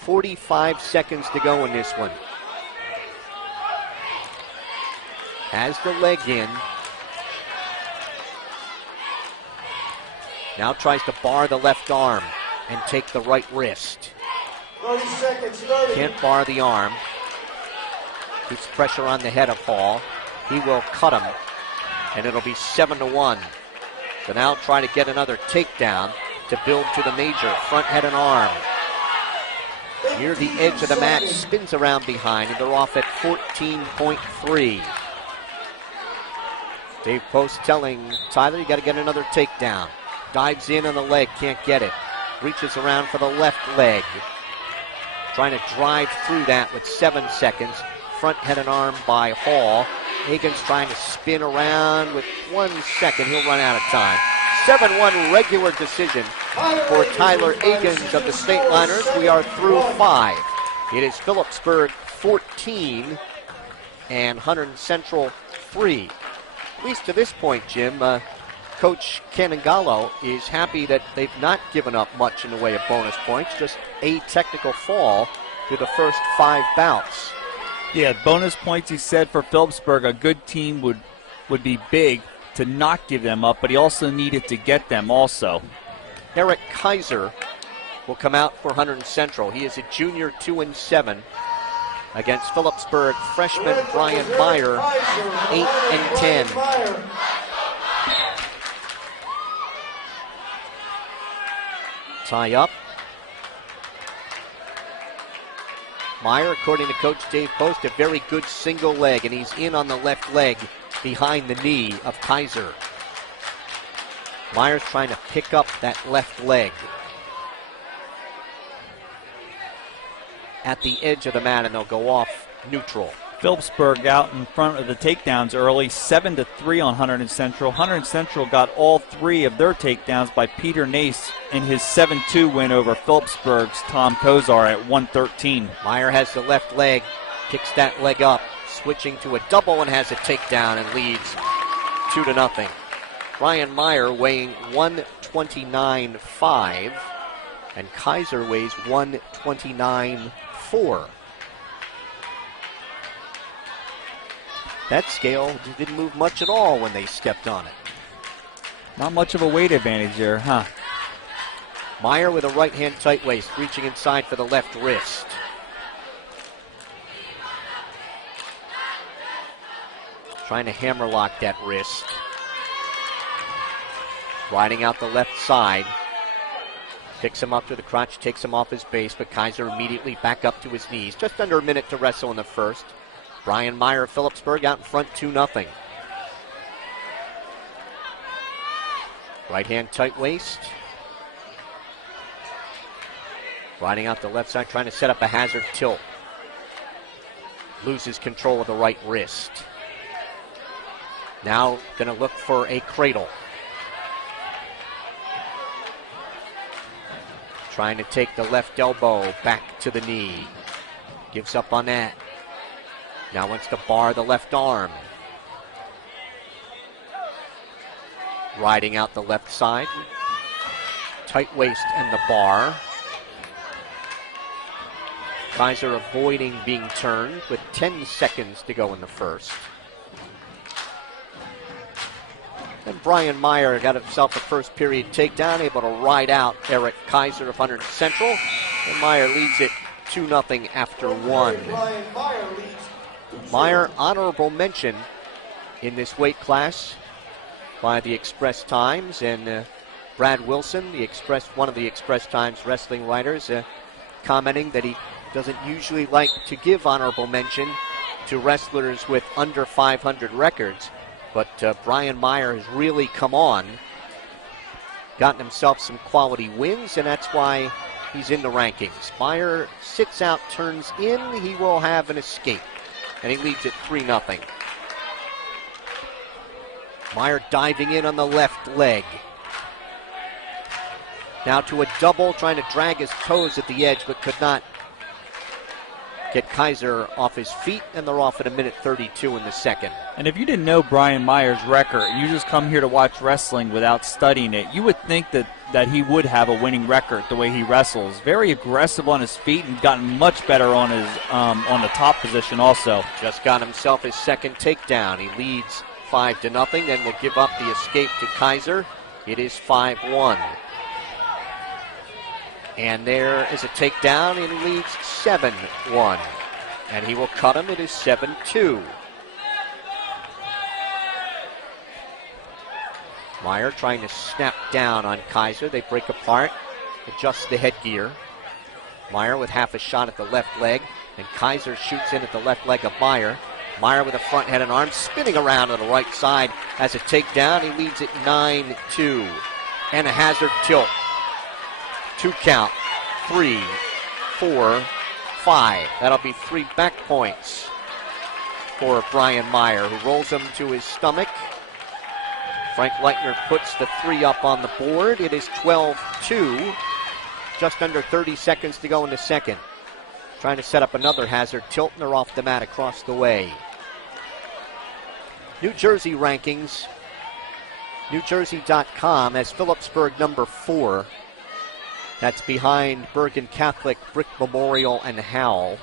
45 seconds to go in this one. Has the leg in. Now tries to bar the left arm and take the right wrist. 30 seconds, 30. Can't bar the arm. Keeps pressure on the head of Hall. He will cut him, and it'll be 7-1. So now try to get another takedown to build to the major. Front head and arm. Near the edge of the mat, spins around behind, and they're off at 14.3. Dave Post telling Tyler, you got to get another takedown. Dives in on the leg, can't get it. Reaches around for the left leg. Trying to drive through that with 7 seconds. Front head and arm by Hall. Agans trying to spin around with 1 second. He'll run out of time. 7-1 regular decision for Tyler Agans of the State Liners. We are through 5. It is Phillipsburg 14 and Hunterton Central 3. At least to this point, Jim, Coach Canangalo is happy that they've not given up much in the way of bonus points, just a technical fall through the first 5 bouts. Yeah, bonus points, he said, for Phillipsburg, a good team would be big to not give them up, but he also needed to get them also. Eric Kaiser will come out for Hunterton Central. He is a junior, 2-7, against Phillipsburg freshman Brian Meyer, 8-10. Tie up. Meyer, according to Coach Dave Post, a very good single leg, and he's in on the left leg behind the knee of Kaiser. Meyer's trying to pick up that left leg at the edge of the mat, and they'll go off neutral. Phillipsburg out in front of the takedowns early, 7-3 on Hunterton Central. Hunterton Central got all 3 of their takedowns by Peter Nace in his 7-2 win over Phillipsburg's Tom Kozar at 113. Meyer has the left leg, kicks that leg up, switching to a double and has a takedown and leads 2-0. Brian Meyer weighing 129.5 and Kaiser weighs 129.4. That scale didn't move much at all when they stepped on it. Not much of a weight advantage there, huh? Meyer with a right-hand tight waist, reaching inside for the left wrist. Trying to hammerlock that wrist. Riding out the left side. Picks him up to the crotch, takes him off his base, but Kaiser immediately back up to his knees. Just under a minute to wrestle in the first. Brian Meyer of Phillipsburg out in front 2-0. Right hand tight waist. Riding out the left side, trying to set up a hazard tilt. Loses control of the right wrist. Now going to look for a cradle. Trying to take the left elbow back to the knee. Gives up on that. Now wants to bar the left arm. Riding out the left side. Tight waist and the bar. Kaiser avoiding being turned with 10 seconds to go in the first. And Brian Meyer got himself a first period takedown, able to ride out Eric Kaiser of Hunterton Central. And Meyer leads it 2-0 after 1. Meyer, honorable mention in this weight class by the Express Times, and Brad Wilson, one of the Express Times wrestling writers, commenting that he doesn't usually like to give honorable mention to wrestlers with under 500 records, but Brian Meyer has really come on, gotten himself some quality wins, and that's why he's in the rankings. Meyer sits out, turns in, he will have an escape, and he leads it 3-0. Meyer diving in on the left leg. Now to a double, trying to drag his toes at the edge, but could not get Kaiser off his feet, and they're off at 1:32 in the second. And if you didn't know Brian Meyer's record, you just come here to watch wrestling without studying it, you would think that he would have a winning record the way he wrestles. Very aggressive on his feet and gotten much better on his on the top position also. Just got himself his second takedown. He leads 5-0, then will give up the escape to Kaiser. It is 5-1. And there is a takedown, and he leads 7-1. And he will cut him. It is 7-2. Meyer trying to snap down on Kaiser. They break apart, adjust the headgear. Meyer with half a shot at the left leg, and Kaiser shoots in at the left leg of Meyer. Meyer with a front head and arm, spinning around to the right side as a takedown. He leads it 9-2. And a hazard tilt. 2 count, 3, 4, 5. That'll be 3 back points for Brian Meyer, who rolls him to his stomach. Frank Leitner puts the 3 up on the board. It is 12-2. Just under 30 seconds to go in the second. Trying to set up another hazard tilt, and they're off the mat across the way. New Jersey rankings NewJersey.com has Phillipsburg number 4. That's behind Bergen Catholic, Brick Memorial, and Howell.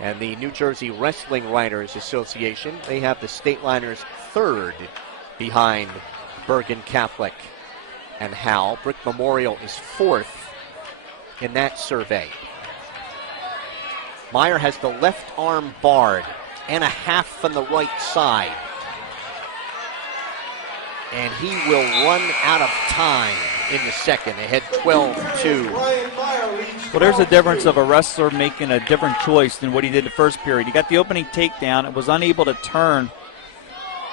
And the New Jersey Wrestling Writers Association, they have the Stateliners 3rd behind Bergen Catholic and Howell. Brick Memorial is 4th in that survey. Meyer has the left arm barred and a half from the right side. And he will run out of time in the second. Ahead 12-2. Well, there's a difference of a wrestler making a different choice than what he did the first period. He got the opening takedown and was unable to turn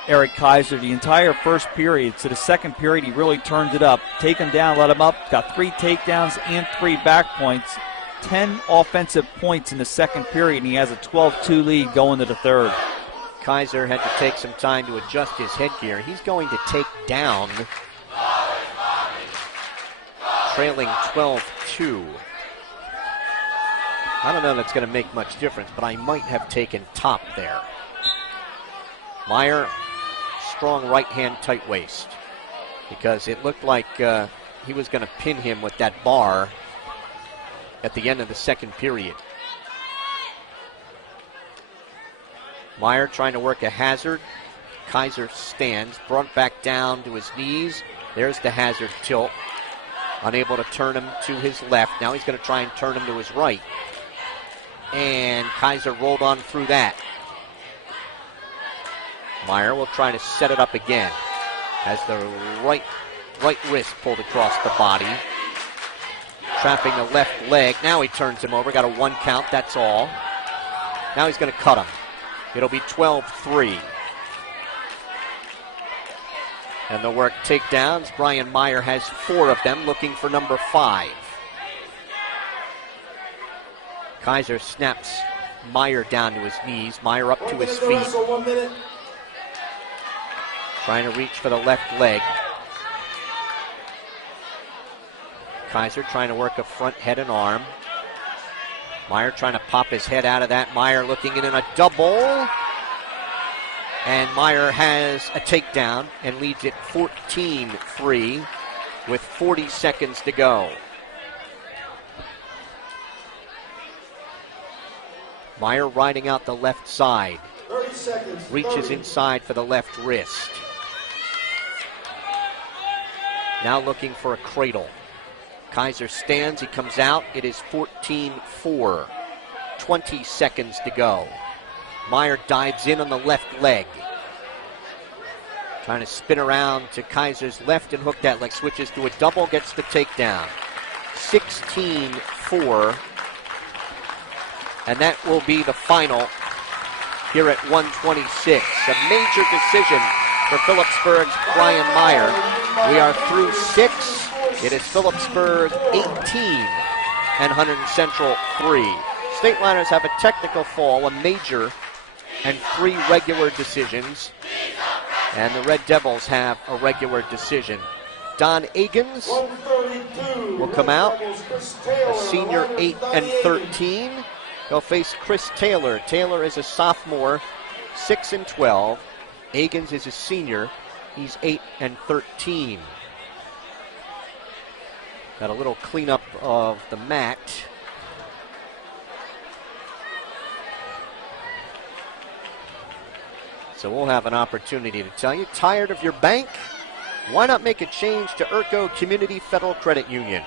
Eric Kaiser the entire first period. So the second period, he really turned it up. Take him down, let him up. Got 3 takedowns and 3 back points. 10 offensive points in the second period, and he has a 12-2 lead going to the third. Kaiser had to take some time to adjust his headgear. He's going to take down, trailing 12-2. I don't know if that's going to make much difference, but I might have taken top there. Meyer, strong right hand tight waist, because it looked like he was going to pin him with that bar at the end of the second period. Meyer trying to work a hazard. Kaiser stands, brought back down to his knees. There's the hazard tilt. Unable to turn him to his left. Now he's going to try and turn him to his right. And Kaiser rolled on through that. Meyer will try to set it up again. Has the right wrist pulled across the body. Trapping the left leg. Now he turns him over. Got a 1 count, that's all. Now he's going to cut him. It'll be 12-3. And the work takedowns. Brian Meyer has 4 of them, looking for number 5. Kaiser snaps Meyer down to his knees. Meyer up to his feet. Trying to reach for the left leg. Kaiser trying to work a front head and arm. Meyer trying to pop his head out of that. Meyer looking in a double. And Meyer has a takedown and leads it 14-3 with 40 seconds to go. Meyer riding out the left side. 30 seconds. Reaches inside for the left wrist. Now looking for a cradle. Kaiser stands, he comes out. It is 14-4. 20 seconds to go. Meyer dives in on the left leg. Trying to spin around to Kaiser's left and hook that leg. Switches to a double, gets the takedown. 16-4. And that will be the final here at 126. A major decision for Phillipsburg's Brian Meyer. We are through 6. It is Phillipsburg 18 and Hunderton Central 3. Stateliners have a technical fall, a major, and 3 regular decisions. And the Red Devils have a regular decision. Don Agins will come out, a senior 8 and 13. He'll face Chris Taylor. Taylor is a sophomore, 6 and 12. Agins is a senior. He's 8 and 13. Got a little cleanup of the mat. So we'll have an opportunity to tell you. Tired of your bank? Why not make a change to Urco Community Federal Credit Union?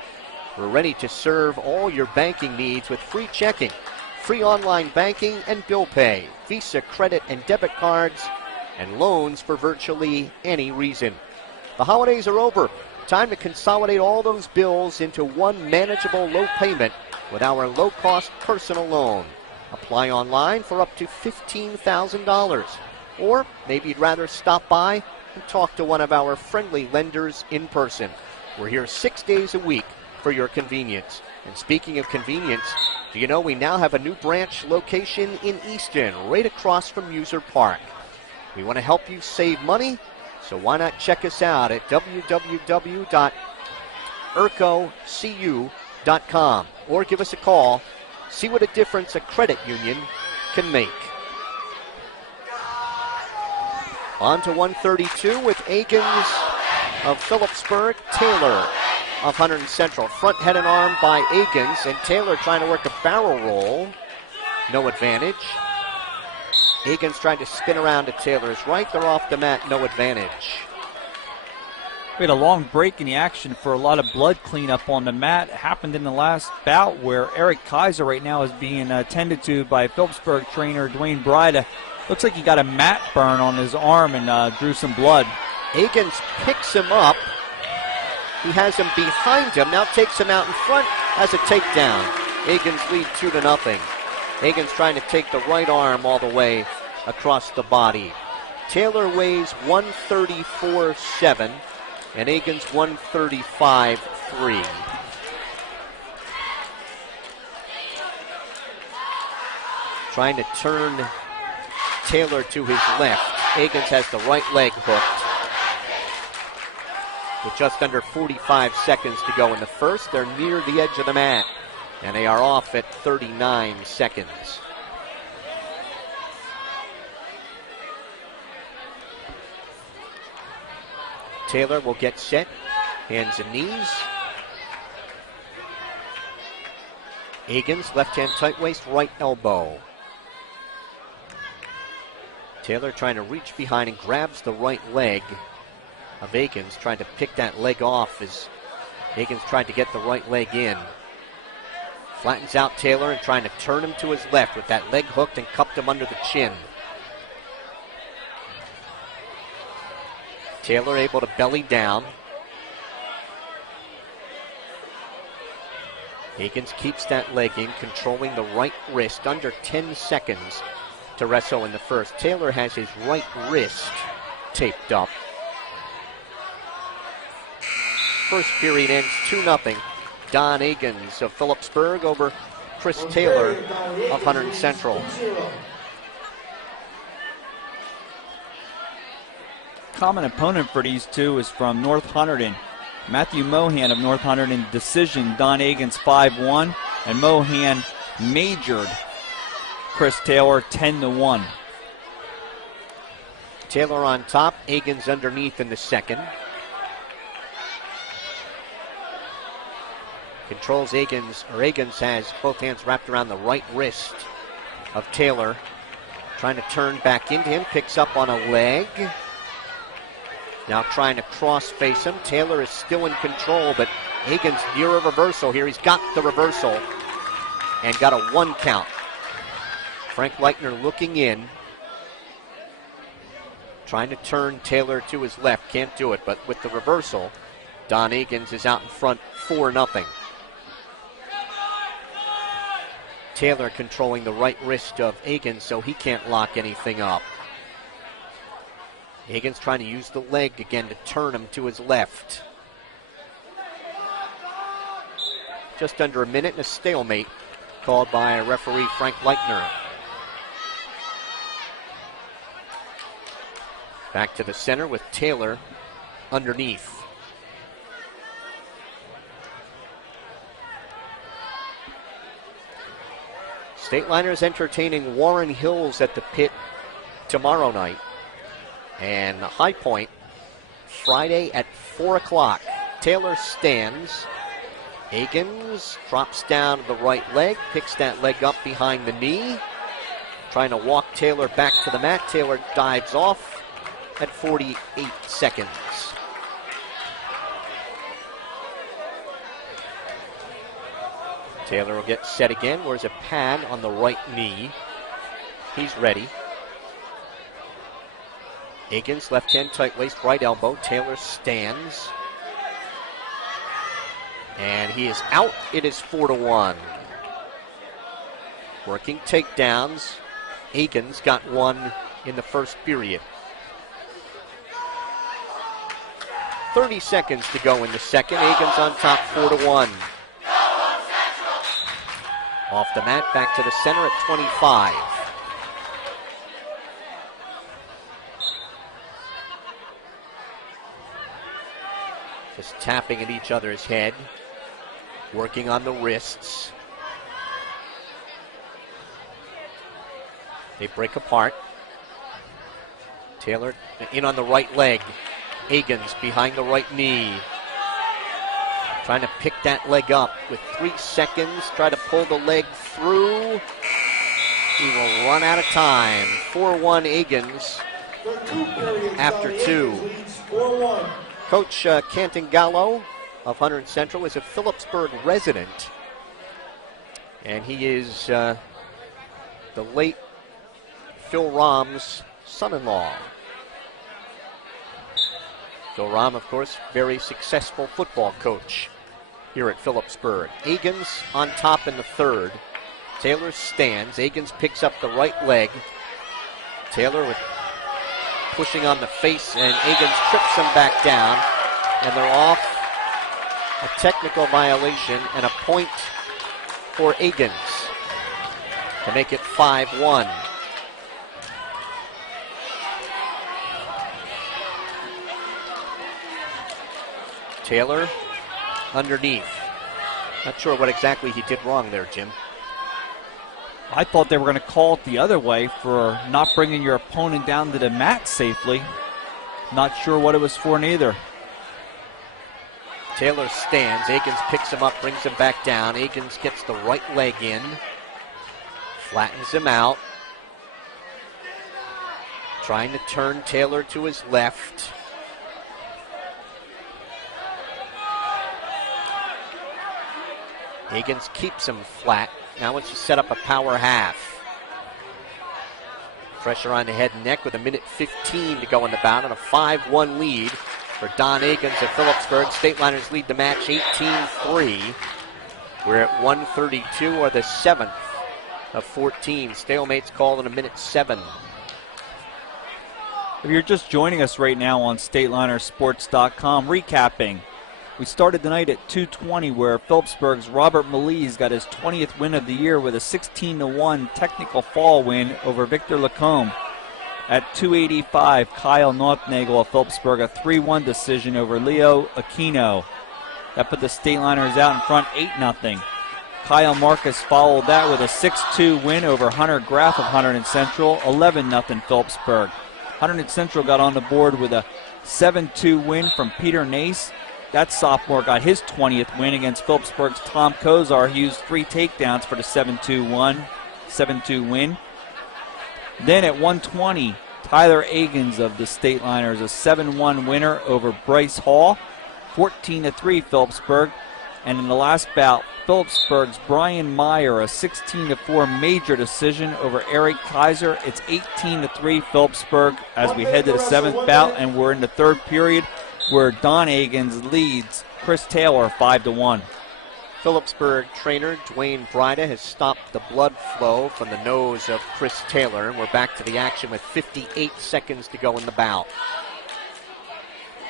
We're ready to serve all your banking needs with free checking, free online banking and bill pay, Visa credit and debit cards, and loans for virtually any reason. The holidays are over. Time to consolidate all those bills into one manageable low payment with our low-cost personal loan. Apply online for up to $15,000. Or maybe you'd rather stop by and talk to one of our friendly lenders in person. We're here 6 days a week for your convenience. And speaking of convenience, do you know we now have a new branch location in Easton, right across from User Park. We want to help you save money, so why not check us out at www.urcocu.com or give us a call. See what a difference a credit union can make. On to 132 with Akins of Phillipsburg, Taylor of Hunderton Central. Front head and arm by Akins, and Taylor trying to work a barrel roll. No advantage. Akins trying to spin around to Taylor's right. They're off the mat, no advantage. We had a long break in the action for a lot of blood cleanup on the mat. It happened in the last bout where Eric Kaiser right now is being attended to by Phillipsburg trainer Dwayne Bryda. Looks like he got a mat burn on his arm and drew some blood. Akins picks him up. He has him behind him, now takes him out in front as a takedown. Akins lead 2-0. Akins trying to take the right arm all the way across the body. Taylor weighs 134.7 and Akins 135.3. Trying to turn Taylor to his left. Akins has the right leg hooked. With just under 45 seconds to go in the first, they're near the edge of the mat, and they are off at 39 seconds. Taylor will get set, hands and knees. Akins, left hand tight waist, right elbow. Taylor trying to reach behind and grabs the right leg of Akins, trying to pick that leg off as Akins tried to get the right leg in. Flattens out Taylor and trying to turn him to his left with that leg hooked and cupped him under the chin. Taylor able to belly down. Akins keeps that leg in, controlling the right wrist. Under 10 seconds to wrestle in the first. Taylor has his right wrist taped up. First period ends 2-0. Don Akins of Phillipsburg over Chris Taylor of Hunderton Central. Common opponent for these two is from North Hunterton. Matthew Mohan of North Hunterton decision Don Akins 5-1, and Mohan majored Chris Taylor 10-1. Taylor on top, Akins underneath in the second. Controls Akins, or Akins has both hands wrapped around the right wrist of Taylor. Trying to turn back into him, picks up on a leg. Now trying to cross face him. Taylor is still in control, but Akins near a reversal here. He's got the reversal and got a 1 count. Frank Leitner looking in. Trying to turn Taylor to his left. Can't do it, but with the reversal, Don Akins is out in front 4-0. Taylor controlling the right wrist of Akins so he can't lock anything up. Akins trying to use the leg again to turn him to his left. Just under a minute and a stalemate called by referee Frank Leitner. Back to the center with Taylor underneath. Stateliners entertaining Warren Hills at the pit tomorrow night. And High Point Friday at 4 o'clock. Taylor stands. Akins drops down to the right leg, picks that leg up behind the knee. Trying to walk Taylor back to the mat. Taylor dives off at 48 seconds. Taylor will get set again. Wears a pad on the right knee. He's ready. Akins, left hand tight waist, right elbow. Taylor stands. And he is out. It is 4-1. Working takedowns. Akins got one in the first period. 30 seconds to go in the second. Akins on top 4-1. Off the mat, back to the center at 25. Just tapping at each other's head. Working on the wrists. They break apart. Taylor in on the right leg. Agins behind the right knee. Trying to pick that leg up with 3 seconds. Try to pull the leg through. He will run out of time. 4-1 Agins after 2. Coach Canton Gallo of Hunderton Central is a Phillipsburg resident. And he is the late Phil Rahm's son-in-law. Phil Rahm, of course, very successful football coach here at Phillipsburg. Agins on top in the third. Taylor stands. Agins picks up the right leg. Taylor with pushing on the face, and Agins trips him back down. And they're off a technical violation and a point for Agins to make it 5-1. Taylor underneath. Not sure what exactly he did wrong there, Jim. I thought they were going to call it the other way for not bringing your opponent down to the mat safely. Not sure what it was for neither. Taylor stands. Agins picks him up, brings him back down. Agins gets the right leg in. Flattens him out. Trying to turn Taylor to his left. Agins keeps him flat. Now wants to set up a power half. Pressure on the head and neck with 1:15 to go in the bout and a 5-1 lead for Don Agins of Phillipsburg. Stateliners lead the match 18-3. We're at 1:32 or the 7th of 14. Stalemate's called in 1:07. If you're just joining us right now on StatelinerSports.com, recapping. We started the night at 2:20 where Phillipsburg's Robert Melise got his 20th win of the year with a 16-1 technical fall win over Victor Lacombe. At 2:85, Kyle Nothnagel of Phillipsburg a 3-1 decision over Leo Aquino. That put the Stateliners out in front 8-0. Kyle Marcus followed that with a 6-2 win over Hunter Graff of Hunterton Central, 11-0 Phillipsburg. Hunterton Central got on the board with a 7-2 win from Peter Nace. That sophomore got his 20th win against Phillipsburg's Tom Kozar. He used 3 takedowns for the 7-2 win. Then at 1:20, Tyler Agins of the Stateliners, a 7-1 winner over Bryce Hall, 14-3 Phillipsburg. And in the last bout, Phillipsburg's Brian Meyer, a 16-4 major decision over Eric Kaiser. It's 18-3 Phillipsburg as we head to the 7th bout, and we're in the 3rd period, where Don Agins leads Chris Taylor 5-1. Phillipsburg trainer Dwayne Bryda has stopped the blood flow from the nose of Chris Taylor, and we're back to the action with 58 seconds to go in the bout.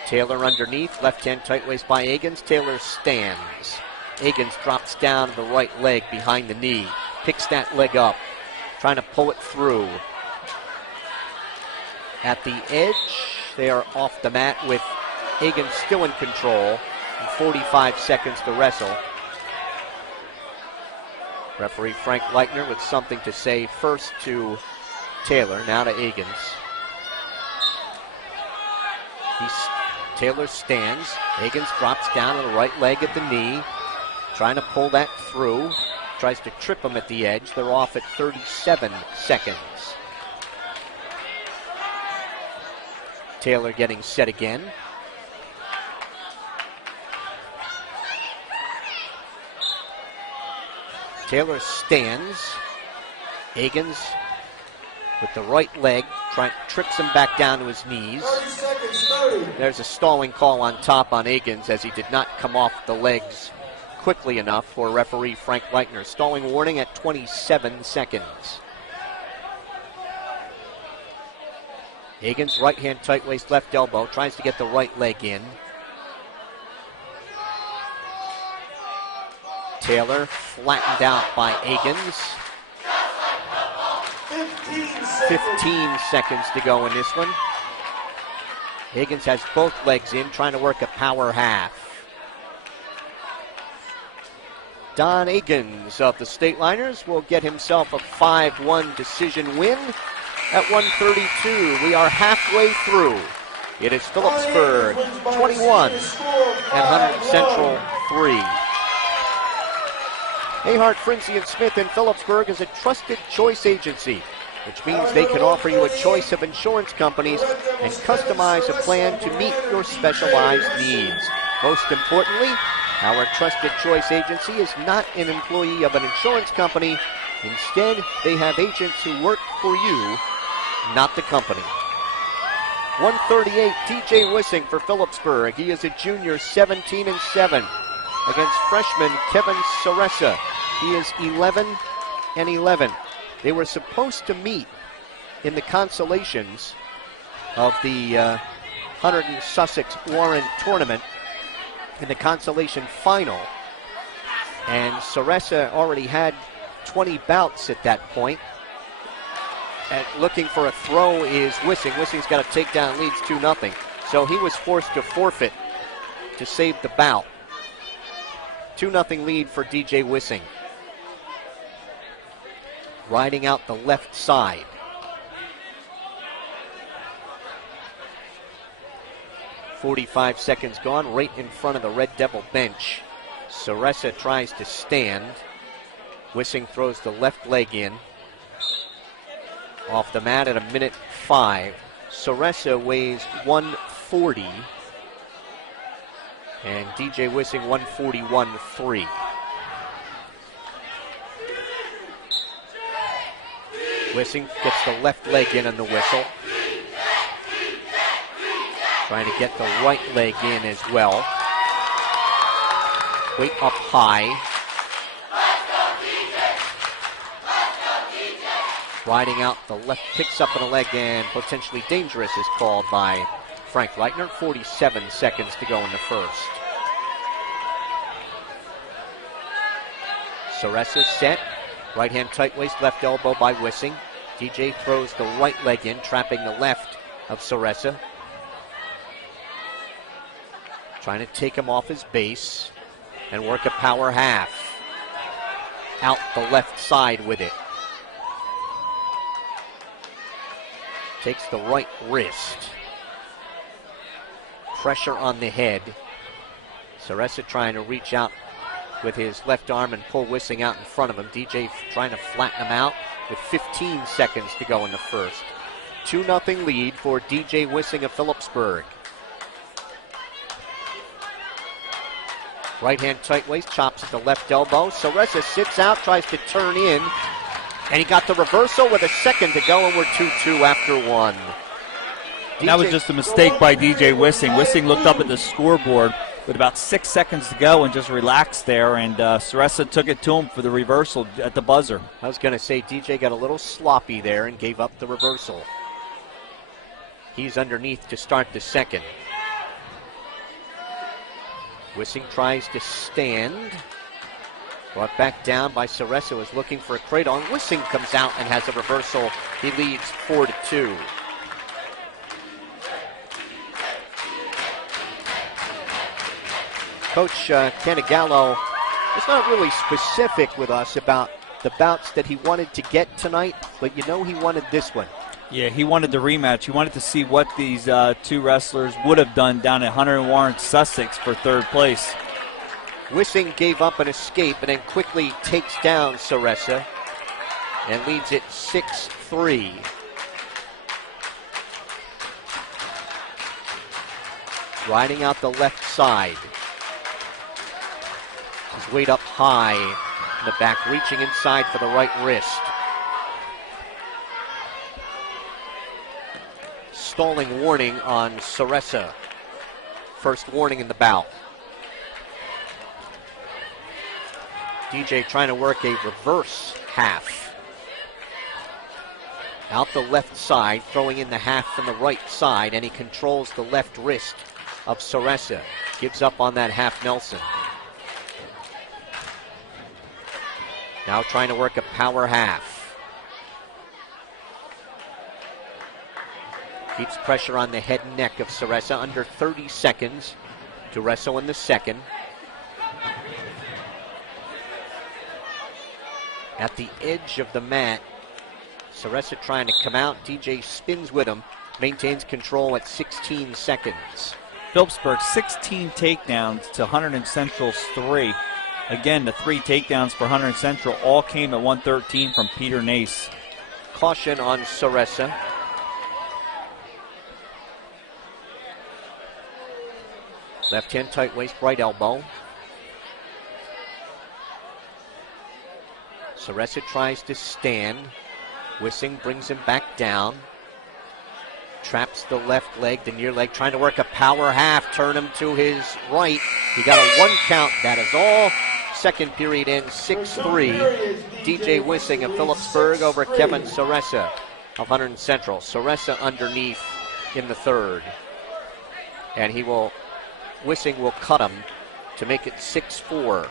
Taylor underneath, left hand tight waist by Agins. Taylor stands. Agins drops down to the right leg behind the knee, picks that leg up, trying to pull it through. At the edge, they are off the mat with Agins still in control, and 45 seconds to wrestle. Referee Frank Leitner with something to say first to Taylor, now to Agins. Taylor stands. Agins drops down on the right leg at the knee, trying to pull that through. Tries to trip him at the edge. They're off at 37 seconds. Taylor getting set again. Taylor stands. Agins with the right leg, trips him back down to his knees. 30 seconds, 30. There's a stalling call on top on Agins as he did not come off the legs quickly enough for referee Frank Leitner. Stalling warning at 27 seconds. Agins, right hand tight waist, left elbow, tries to get the right leg in. Taylor flattened out by Agins. 15 seconds to go in this one. Agins has both legs in, trying to work a power half. Don Agins of the Stateliners will get himself a 5-1 decision win at 132. We are halfway through. It is Phillipsburg 21 and Hunderton Central 3. Ahart, Frinzy & Smith in Phillipsburg is a trusted choice agency, which means they can offer you a choice of insurance companies and customize a plan to meet your specialized needs. Most importantly, our trusted choice agency is not an employee of an insurance company. Instead, they have agents who work for you, not the company. 138, DJ Wissing for Phillipsburg. He is a junior, 17-7. Against freshman Kevin Saressa. He is 11-11. They were supposed to meet in the consolations of the Hunderton Sussex Warren tournament in the consolation final. And Saressa already had 20 bouts at that point. And looking for a throw is Wissing. Wissing's got a takedown, leads 2-0. So he was forced to forfeit to save the bout. 2-0 lead for DJ Wissing. Riding out the left side. .45 seconds gone, right in front of the Red Devil bench. Saressa tries to stand. Wissing throws the left leg in. Off the mat at 1:05. Saressa weighs 140. And DJ Wissing 141.3. Wissing gets the left leg in on the whistle. Trying to get the right leg in as well. Weight up high. Riding out the left, picks up on a leg and potentially dangerous is called by Frank Leitner. 47 seconds to go in the first. Saressa set. Right hand tight waist, left elbow by Wissing. DJ throws the right leg in, trapping the left of Saressa. Trying to take him off his base and work a power half. Out the left side with it. Takes the right wrist. Pressure on the head. Saressa trying to reach out with his left arm and pull Wissing out in front of him. DJ trying to flatten him out with 15 seconds to go in the first. 2-0 lead for DJ Wissing of Phillipsburg. Right hand tight waist, chops at the left elbow. Saressa sits out, tries to turn in. And he got the reversal with a second to go, and we're 2-2 after one. That was just a mistake by DJ Wissing. Wissing looked up at the scoreboard with about 6 seconds to go and just relaxed there, and Saressa took it to him for the reversal at the buzzer. I was going to say DJ got a little sloppy there and gave up the reversal. He's underneath to start the second. Wissing tries to stand. Brought back down by Saressa, was looking for a cradle. Wissing comes out and has a reversal. He leads 4-2. Coach Canigallo is not really specific with us about the bouts that he wanted to get tonight, but you know he wanted this one. Yeah, he wanted the rematch. He wanted to see what these two wrestlers would have done down at Hunter and Warren Sussex for third place. Wissing gave up an escape and then quickly takes down Saressa and leads it 6-3. Riding out the left side. His weight up high in the back, reaching inside for the right wrist. Stalling warning on Saressa. First warning in the bout. DJ trying to work a reverse half. Out the left side, throwing in the half from the right side, and he controls the left wrist of Saressa. Gives up on that half Nelson. Now trying to work a power half. Keeps pressure on the head and neck of Saressa. Under 30 seconds to wrestle in the second. At the edge of the mat, Soressa trying to come out. DJ spins with him, maintains control at 16 seconds. Phillipsburg 16 takedowns to Hunderton Central's 3. Again, the 3 takedowns for Hunterton Central all came at 113 from Peter Nace. Caution on Soressa. Left hand tight waist, right elbow. Soressa tries to stand. Wissing brings him back down. Traps the left leg, the near leg, trying to work a power half, turn him to his right. He got a 1 count, that is all. Second period ends 6-3. DJ Wissing of Phillipsburg over Kevin Soressa of Hunterton Central. Soressa underneath in the third. And Wissing will cut him to make it 6-4.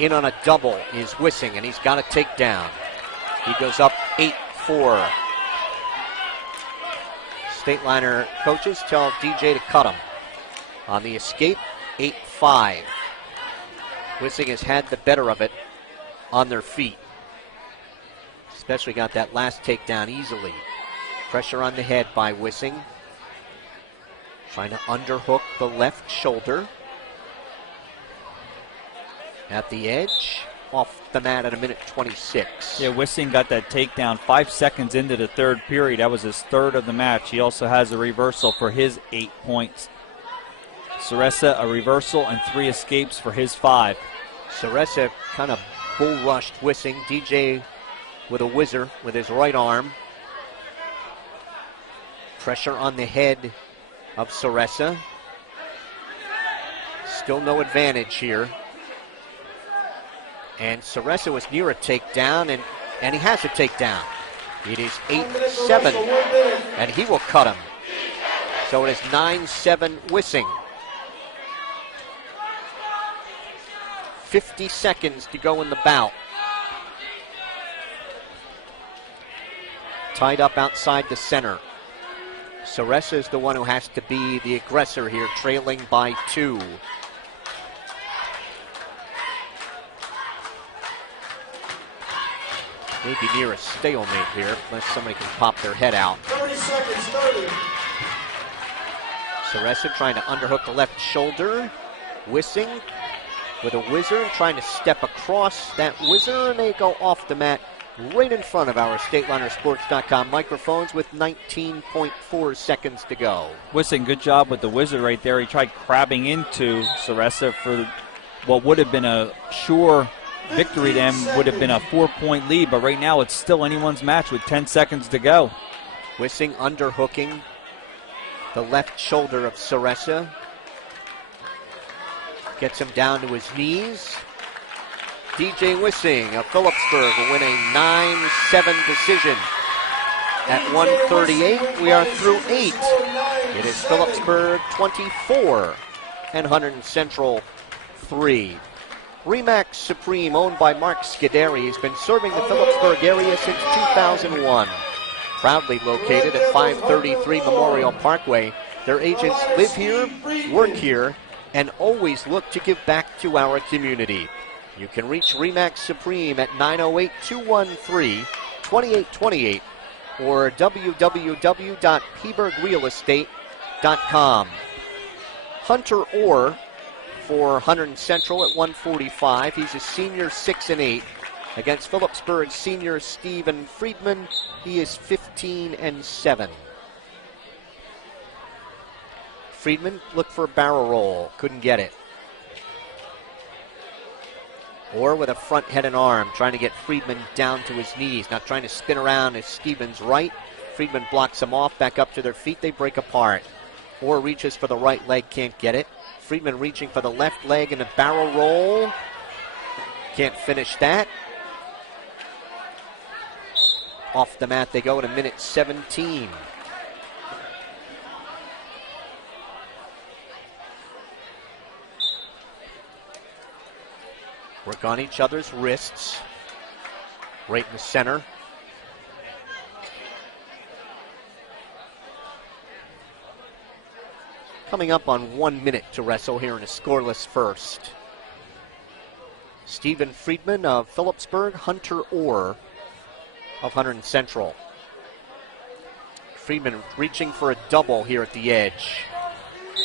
In on a double is Wissing, and he's got a takedown. He goes up 8-4. Stateliner coaches tell DJ to cut him. On the escape, 8-5. Wissing has had the better of it on their feet. Especially got that last takedown easily. Pressure on the head by Wissing. Trying to underhook the left shoulder. At the edge, off the mat at 1:26. Yeah, Wissing got that takedown 5 seconds into the third period. That was his third of the match. He also has a reversal for his 8 points. Soressa a reversal and 3 escapes for his 5. Soressa kind of bull rushed Wissing. DJ with a whizzer with his right arm. Pressure on the head of Soressa. Still no advantage here. And Soressa was near a takedown, and he has a takedown. It is 8-7, and he will cut him. So it is 9-7 Wissing. 50 seconds to go in the bout. Tied up outside the center. Soressa is the one who has to be the aggressor here, trailing by 2. Maybe near a stalemate here, unless somebody can pop their head out. 30 seconds, 30. Soressa trying to underhook the left shoulder. Wissing with a whizzer, trying to step across that whizzer, and they go off the mat right in front of our StatelinerSports.com microphones with 19.4 seconds to go. Wissing, good job with the whizzer right there. He tried crabbing into Soressa for what would have been a sure victory, then would have been a 4-point lead, but right now it's still anyone's match with 10 seconds to go. Wissing underhooking the left shoulder of Soressa. Gets him down to his knees. DJ Wissing of Phillipsburg will win a 9-7 decision. At 1:38, we are through 8. It is Phillipsburg 24 and Hunterton Central 3. Remax Supreme, owned by Mark Scuderi, has been serving the Phillipsburg area since 2001. Proudly located at 533 Memorial Parkway, their agents live here, work here, and always look to give back to our community. You can reach Remax Supreme at 908-213-2828 or www.pebergrealestate.com. Hunter Orr for Hunterton Central at 145. He's a senior, 6-8. Against Phillipsburg senior Stephen Friedman, he is 15-7. Friedman looked for a barrel roll, couldn't get it. Or with a front head and arm, trying to get Friedman down to his knees, not trying to spin around as Stevens right. Friedman blocks him off, back up to their feet, they break apart. Or reaches for the right leg, can't get it. Friedman reaching for the left leg in a barrel roll. Can't finish that. Off the mat they go in 1:17. Work on each other's wrists. Right in the center. Coming up on 1 minute to wrestle here in a scoreless first. Stephen Friedman of Phillipsburg, Hunter Orr of Hunterton Central. Friedman reaching for a double here at the edge.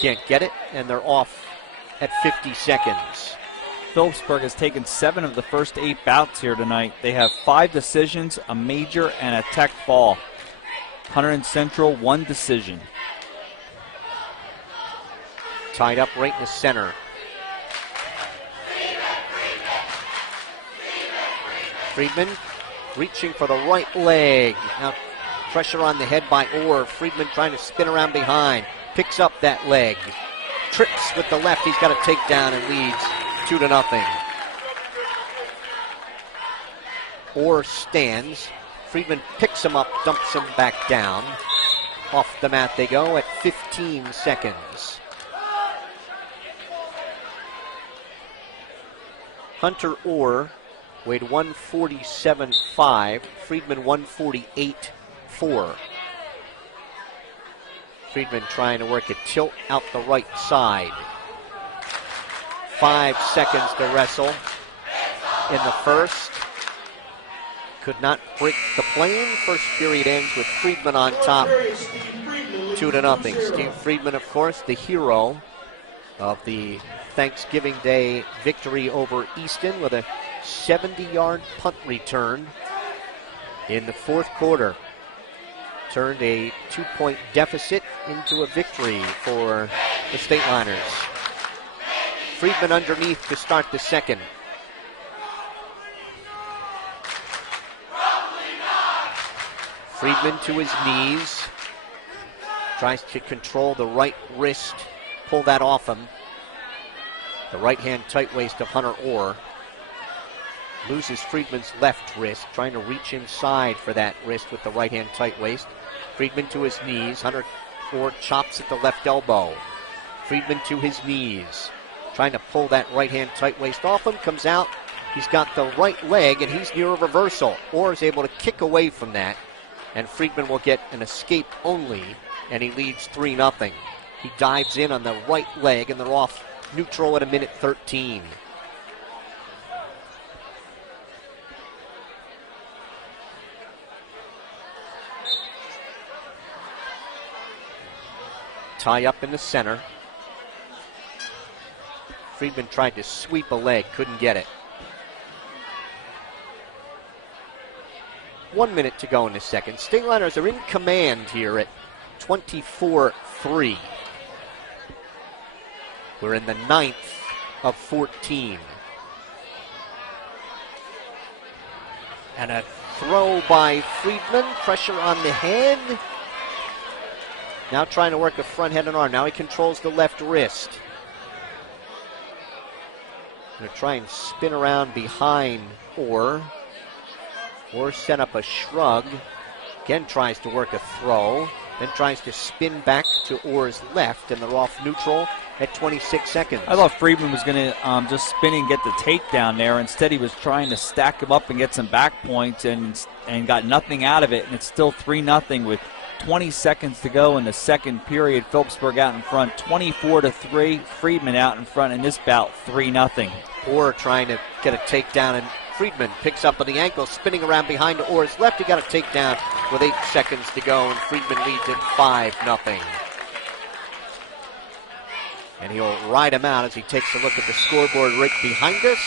Can't get it, and they're off at 50 seconds. Phillipsburg has taken 7 of the first 8 bouts here tonight. They have 5 decisions, a major, and a tech ball. Hunterton Central, 1 decision. Tied up right in the center. Friedman reaching for the right leg. Now pressure on the head by Orr. Friedman trying to spin around behind. Picks up that leg. Trips with the left. He's got a takedown and leads 2-0. Orr stands. Friedman picks him up, dumps him back down. Off the mat they go at 15 seconds. Hunter Orr weighed 147.5. Friedman 148.4. Friedman trying to work a tilt out the right side. 5 seconds to wrestle in the first. Could not break the plane. First period ends with Friedman on top, 2-0. Steve Friedman, of course, the hero of the Thanksgiving Day victory over Easton with a 70-yard punt return in the fourth quarter. Turned a 2-point deficit into a victory for the Stateliners. Friedman underneath to start the second. Friedman to his knees. Tries to control the right wrist. Pull that off him. The right hand tight waist of Hunter Orr. Loses Friedman's left wrist. Trying to reach inside for that wrist with the right hand tight waist. Friedman to his knees. Hunter Orr chops at the left elbow. Friedman to his knees. Trying to pull that right hand tight waist off him. Comes out. He's got the right leg and he's near a reversal. Orr is able to kick away from that. And Friedman will get an escape only. And he leads 3-0. He dives in on the right leg and they're off neutral at 1:13. Tie up in the center. Friedman tried to sweep a leg, couldn't get it. 1 minute to go in the second. Stateliners are in command here at 24-3. We're in the 9th of 14. And a throw by Friedman. Pressure on the head. Now trying to work a front head and arm. Now he controls the left wrist. Going to try and spin around behind Orr. Orr set up a shrug. Again tries to work a throw. Then tries to spin back to Orr's left. And they're off neutral at 26 seconds. I thought Friedman was going to just spin and get the takedown there. Instead, he was trying to stack him up and get some back points and got nothing out of it. And it's still 3-0 with 20 seconds to go in the second period. Phillipsburg out in front, 24-3. Friedman out in front in this bout, 3-0. Orr trying to get a takedown, and Friedman picks up on the ankle, spinning around behind to Orr's left. He got a takedown with 8 seconds to go, and Friedman leads it 5-0. And he'll ride him out as he takes a look at the scoreboard right behind us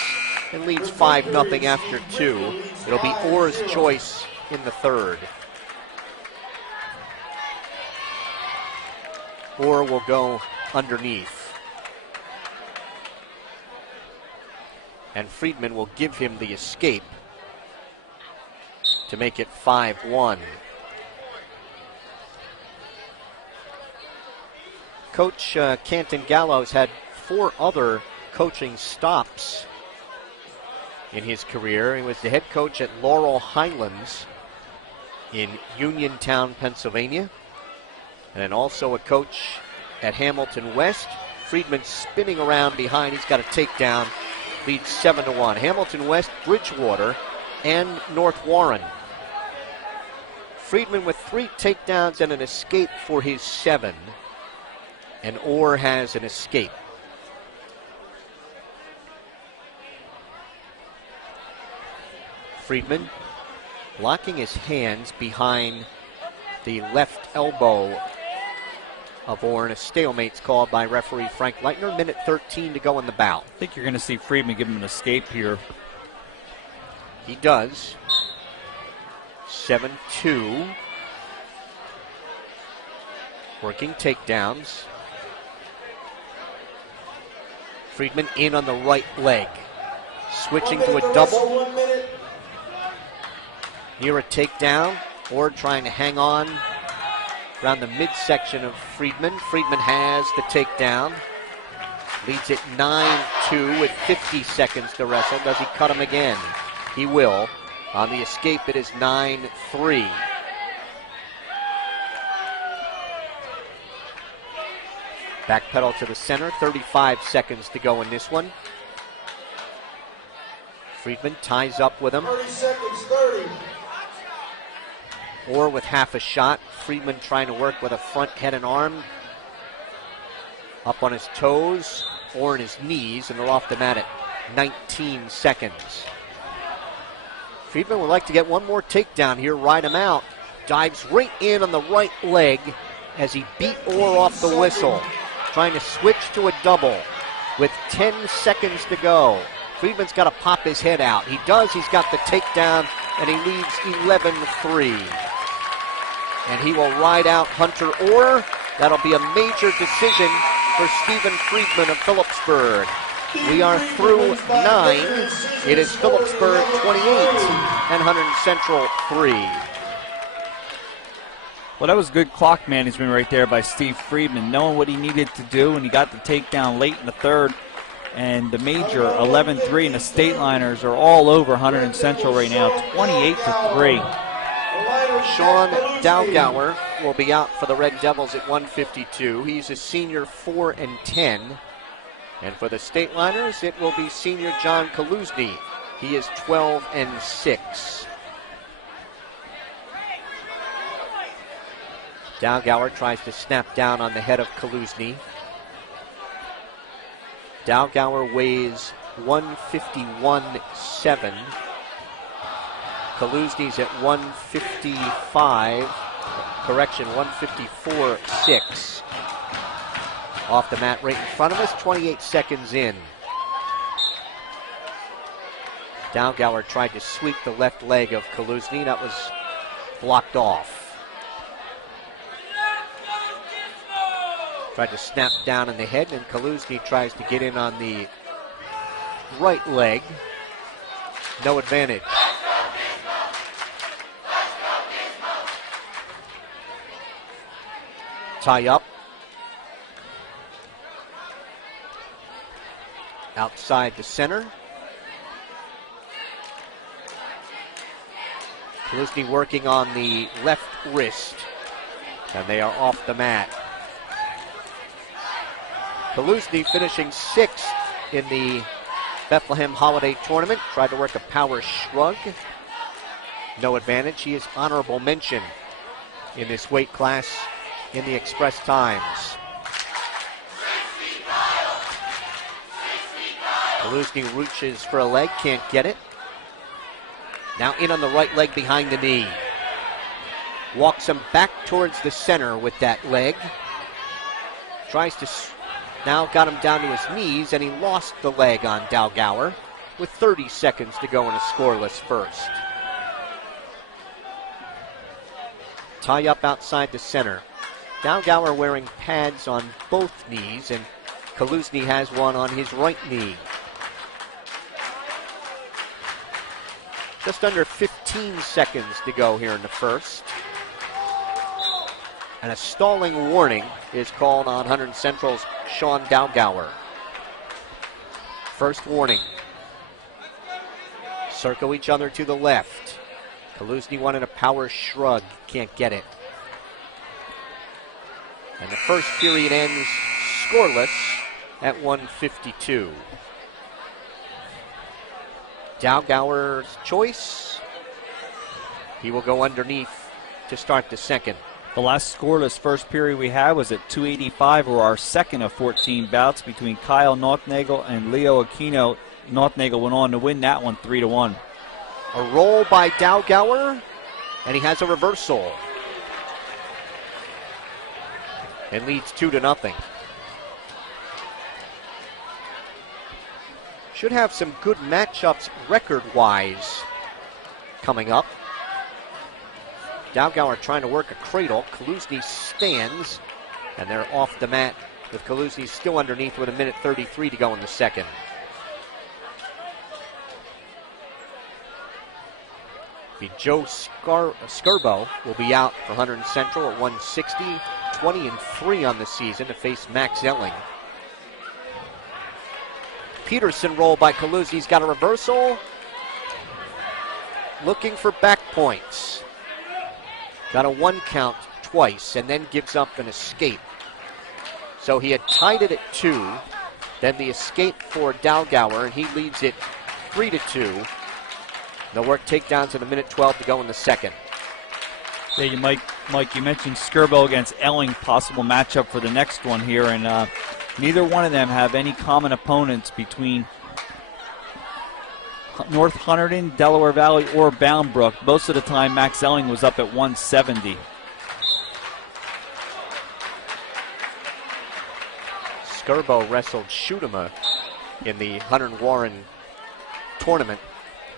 and leads 5-0 after 2. It'll be Orr's choice in the third. Orr will go underneath. And Friedman will give him the escape to make it 5-1. Coach Canton Gallows had 4 other coaching stops in his career. He was the head coach at Laurel Highlands in Uniontown, Pennsylvania. And then also a coach at Hamilton West. Friedman spinning around behind. He's got a takedown. Leads 7-1. Hamilton West, Bridgewater, and North Warren. Friedman with 3 takedowns and an escape for his 7. And Orr has an escape. Friedman locking his hands behind the left elbow of Orr. A stalemate's called by referee Frank Leitner. Minute 13 to go in the bout. I think you're going to see Friedman give him an escape here. He does. 7-2. Working takedowns. Friedman in on the right leg. Switching to a double. Here a takedown. Orr trying to hang on around the midsection of Friedman. Friedman has the takedown. Leads it 9-2 with 50 seconds to wrestle. Does he cut him again? He will. On the escape, it is 9-3. Backpedal to the center. 35 seconds to go in this one. Friedman ties up with him. 30 seconds, 30. Orr with half a shot. Friedman trying to work with a front head and arm. Up on his toes. Orr on his knees, and they're off the mat at 19 seconds. Friedman would like to get one more takedown here, ride him out. Dives right in on the right leg as he beat Orr off the whistle. Trying to switch to a double with 10 seconds to go. Friedman's got to pop his head out. He does. He's got the takedown, and he leads 11-3. And he will ride out Hunter Orr. That'll be a major decision for Stephen Friedman of Phillipsburh. We are through 9. It is Phillipsburh 28 and Huntington Central 3. Well, that was good clock management right there by Steve Friedman, knowing what he needed to do, and he got the takedown late in the third. And the major 11-3, and the State Liners are all over Huntington Central right now, 28-3. Sean Dalgauer will be out for the Red Devils at 152. He's a senior 4-10. And for the State Liners, it will be senior John Kaluzny. He is 12-6. Dalgauer tries to snap down on the head of Kaluzny. Dalgauer weighs 151.7. Kaluzny's at 155. Correction, 154.6. Off the mat right in front of us, 28 seconds in. Dalgauer tried to sweep the left leg of Kaluzny. That was blocked off. Tried to snap down in the head, and Kaluzny tries to get in on the right leg. No advantage. Tie up. Outside the center. Kaluzny working on the left wrist, and they are off the mat. Kaluzny finishing 6th in the Bethlehem Holiday Tournament. Tried to work a power shrug. No advantage. He is honorable mention in this weight class in the express times. Kaluzny reaches for a leg, can't get it. Now in on the right leg behind the knee. Walks him back towards the center with that leg. Tries to now got him down to his knees, and he lost the leg on Dalgauer with 30 seconds to go in a scoreless first. Tie up outside the center. Dalgauer wearing pads on both knees, and Kaluzny has one on his right knee. Just under 15 seconds to go here in the first. And a stalling warning is called on Huntington Central's Sean Dalgauer. First warning. Circle each other to the left. Kaluzny wanted a power shrug. Can't get it. And the first period ends scoreless at 1:52. Dalgauer's choice. He will go underneath to start the second. The last scoreless first period we had was at 285, or our second of 14 bouts between Kyle Nothnagel and Leo Aquino. Nothnagel went on to win that one 3-1. A roll by Dalgauer, and he has a reversal. And leads 2-0. Should have some good matchups record-wise coming up. Dalgauer trying to work a cradle. Kaluzny stands, and they're off the mat with Kaluzny still underneath with 1:33 to go in the second. Joe Skirbo will be out for Huntington Central at 160, 20-3 on the season to face Max Elling. Peterson roll by Kaluzny. He's got a reversal. Looking for back points. Got a 1 count twice and then gives up an escape. So he had tied it at 2. Then the escape for Dalgauer, and he leads it 3-2. They'll work takedowns in 1:12 to go in the second. Yeah, Mike, you mentioned Skirbo against Elling, possible matchup for the next one here, and neither one of them have any common opponents between North Hunterton, Delaware Valley, or Bound Brook. Most of the time, Max Elling was up at 170. Skirbo wrestled Shootema in the Hunter Warren tournament.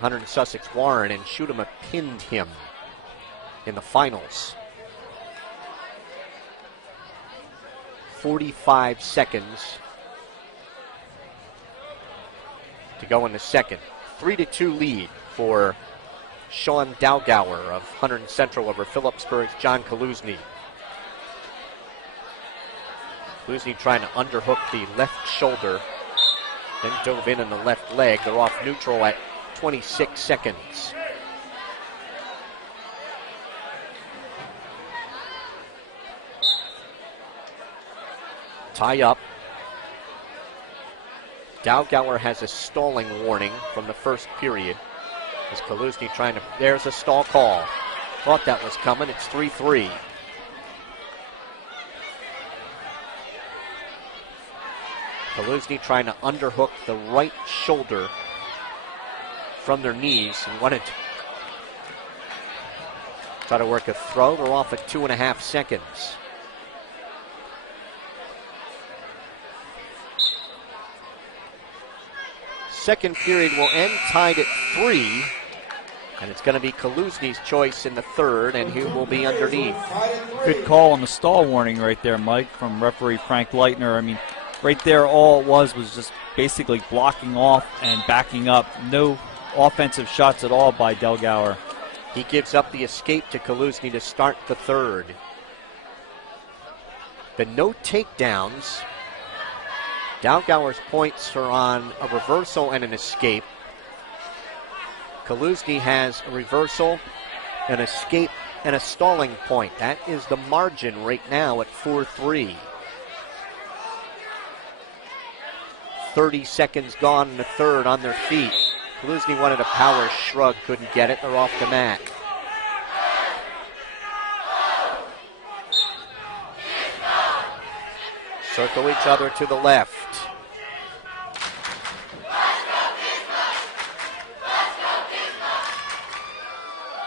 Hunter and Sussex Warren, and Shootema pinned him in the finals. 45 seconds to go in the second. 3-2 lead for Sean Dalgauer of Huntington Central over Phillipsburgh's John Kaluzny. Kaluzny trying to underhook the left shoulder, then dove in the left leg. They're off neutral at 26 seconds. Tie up. Dalgauer has a stalling warning from the first period. As Kaluzny trying to, there's a stall call. Thought that was coming, it's 3-3. Kaluzny trying to underhook the right shoulder from their knees and wanted to try to work a throw. They're off at 2.5 seconds. Second period will end tied at 3, and it's going to be Kaluzny's choice in the third, and he will be underneath. Good call on the stall warning right there, Mike, from referee Frank Leitner. I mean, right there, all it was just basically blocking off and backing up. No offensive shots at all by Dalgauer. He gives up the escape to Kaluzny to start the third. The no takedowns. Dalgauer's points are on a reversal and an escape. Kaluzny has a reversal, an escape, and a stalling point. That is the margin right now at 4-3. 30 seconds gone in the third on their feet. Kaluzny wanted a power shrug, couldn't get it. They're off the mat. Circle each other to the left.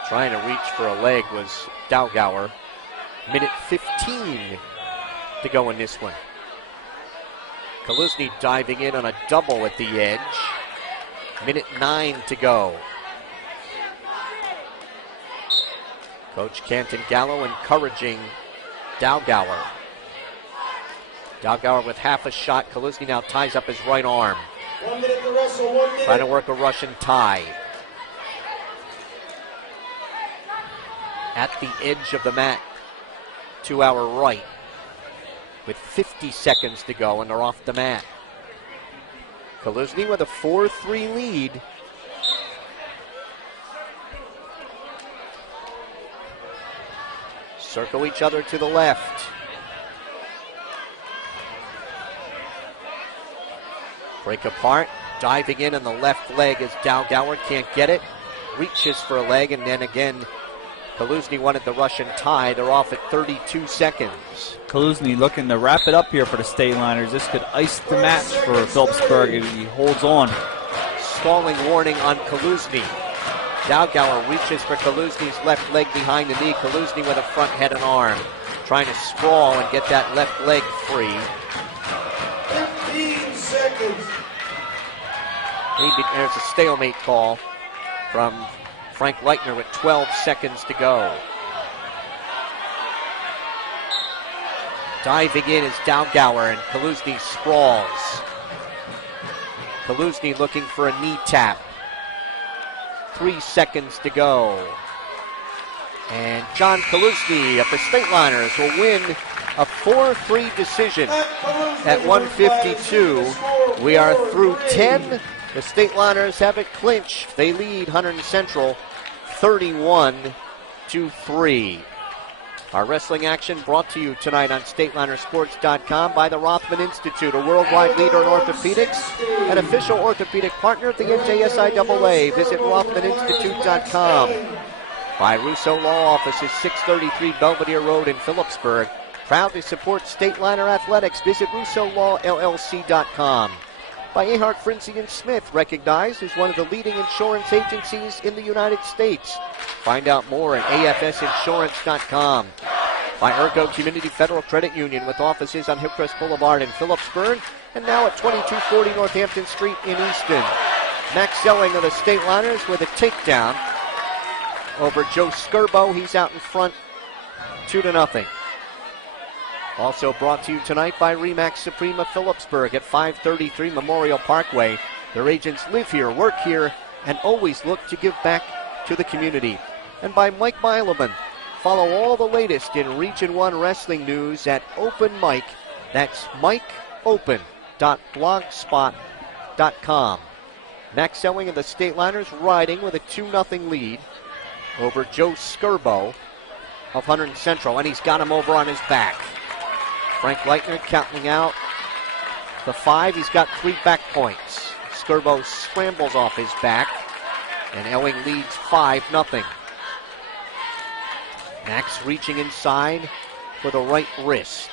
Trying to reach for a leg was Dalgauer. 1:15 to go in this one. Kaluzny diving in on a double at the edge. 1:09 to go. Coach Canton Gallo encouraging Dalgauer. Dalgauer with half a shot. Kaluzny now ties up his right arm. 1 minute to wrestle, 1 minute. Trying to work a Russian tie. At the edge of the mat to our right with 50 seconds to go, and they're off the mat. Kaluzny with a 4-3 lead. Circle each other to the left. Break apart, diving in on the left leg as Dalgauer can't get it. Reaches for a leg, and then again, Kaluzny wanted the Russian tie. They're off at 32 seconds. Kaluzny looking to wrap it up here for the State Liners. This could ice the match for Phillipsburg if he holds on. Stalling warning on Kaluzny. Dowgauer reaches for Kaluzny's left leg behind the knee. Kaluzny with a front head and arm, trying to sprawl and get that left leg free. 15 seconds. There's a stalemate call from Frank Leitner with 12 seconds to go. Diving in is Dowgauer, and Kaluzny sprawls. Kaluzny looking for a knee tap. 3 seconds to go. And John Kaluzny of the Stateliners will win a 4-3 decision at 152. We are through 10. The Stateliners have it clinched. They lead Huntington Central 31-3. Our wrestling action brought to you tonight on StatelinerSports.com by the Rothman Institute, a worldwide leader in orthopedics, an official orthopedic partner of the NJSIAA. Visit RothmanInstitute.com. By Russo Law Offices, 633 Belvedere Road in Phillipsburg. Proud to support Stateliner Athletics. Visit RussoLawLLC.com. By Ahart, Frinzy & Smith, recognized as one of the leading insurance agencies in the United States. Find out more at AFSinsurance.com. By Ergo Community Federal Credit Union, with offices on Hillcrest Boulevard in Phillipsburg and now at 2240 Northampton Street in Easton. Max Selling of the Stateliners with a takedown over Joe Skirbo. He's out in front 2-0. Also brought to you tonight by Remax Supreme of Phillipsburg at 533 Memorial Parkway. Their agents live here, work here, and always look to give back to the community. And by Mike Mileman. Follow all the latest in Region 1 wrestling news at Open Mike. That's mikeopen.blogspot.com. Max Selling of the Stateliners riding with a 2-0 lead over Joe Skirbo of Huntington Central, and he's got him over on his back. Frank Leitner counting out the 5. He's got 3 back points. Skirbo scrambles off his back, and Elling leads 5-0. Max reaching inside for the right wrist.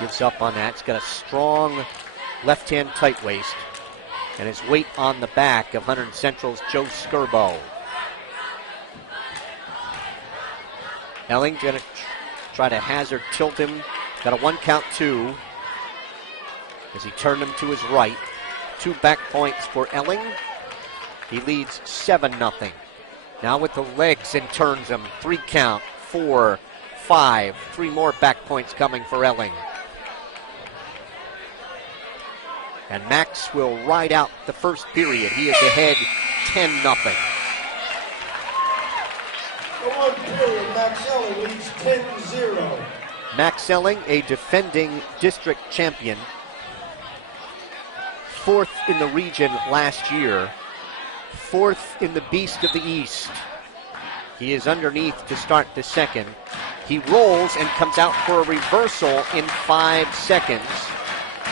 Gives up on that. He's got a strong left-hand tight waist, and his weight on the back of Huntington Central's Joe Skirbo. Elling going to try to hazard tilt him. Got a 1-2 as he turned him to his right. 2 back points for Elling. He leads 7-0. Now with the legs and turns him. 3 count, 4, 5. 3 more back points coming for Elling. And Max will ride out the first period. He is ahead 10-0. For 1 period, Max Elling leads 10-0. Max Elling, a defending district champion. 4th in the region last year. 4th in the Beast of the East. He is underneath to start the second. He rolls and comes out for a reversal in 5 seconds.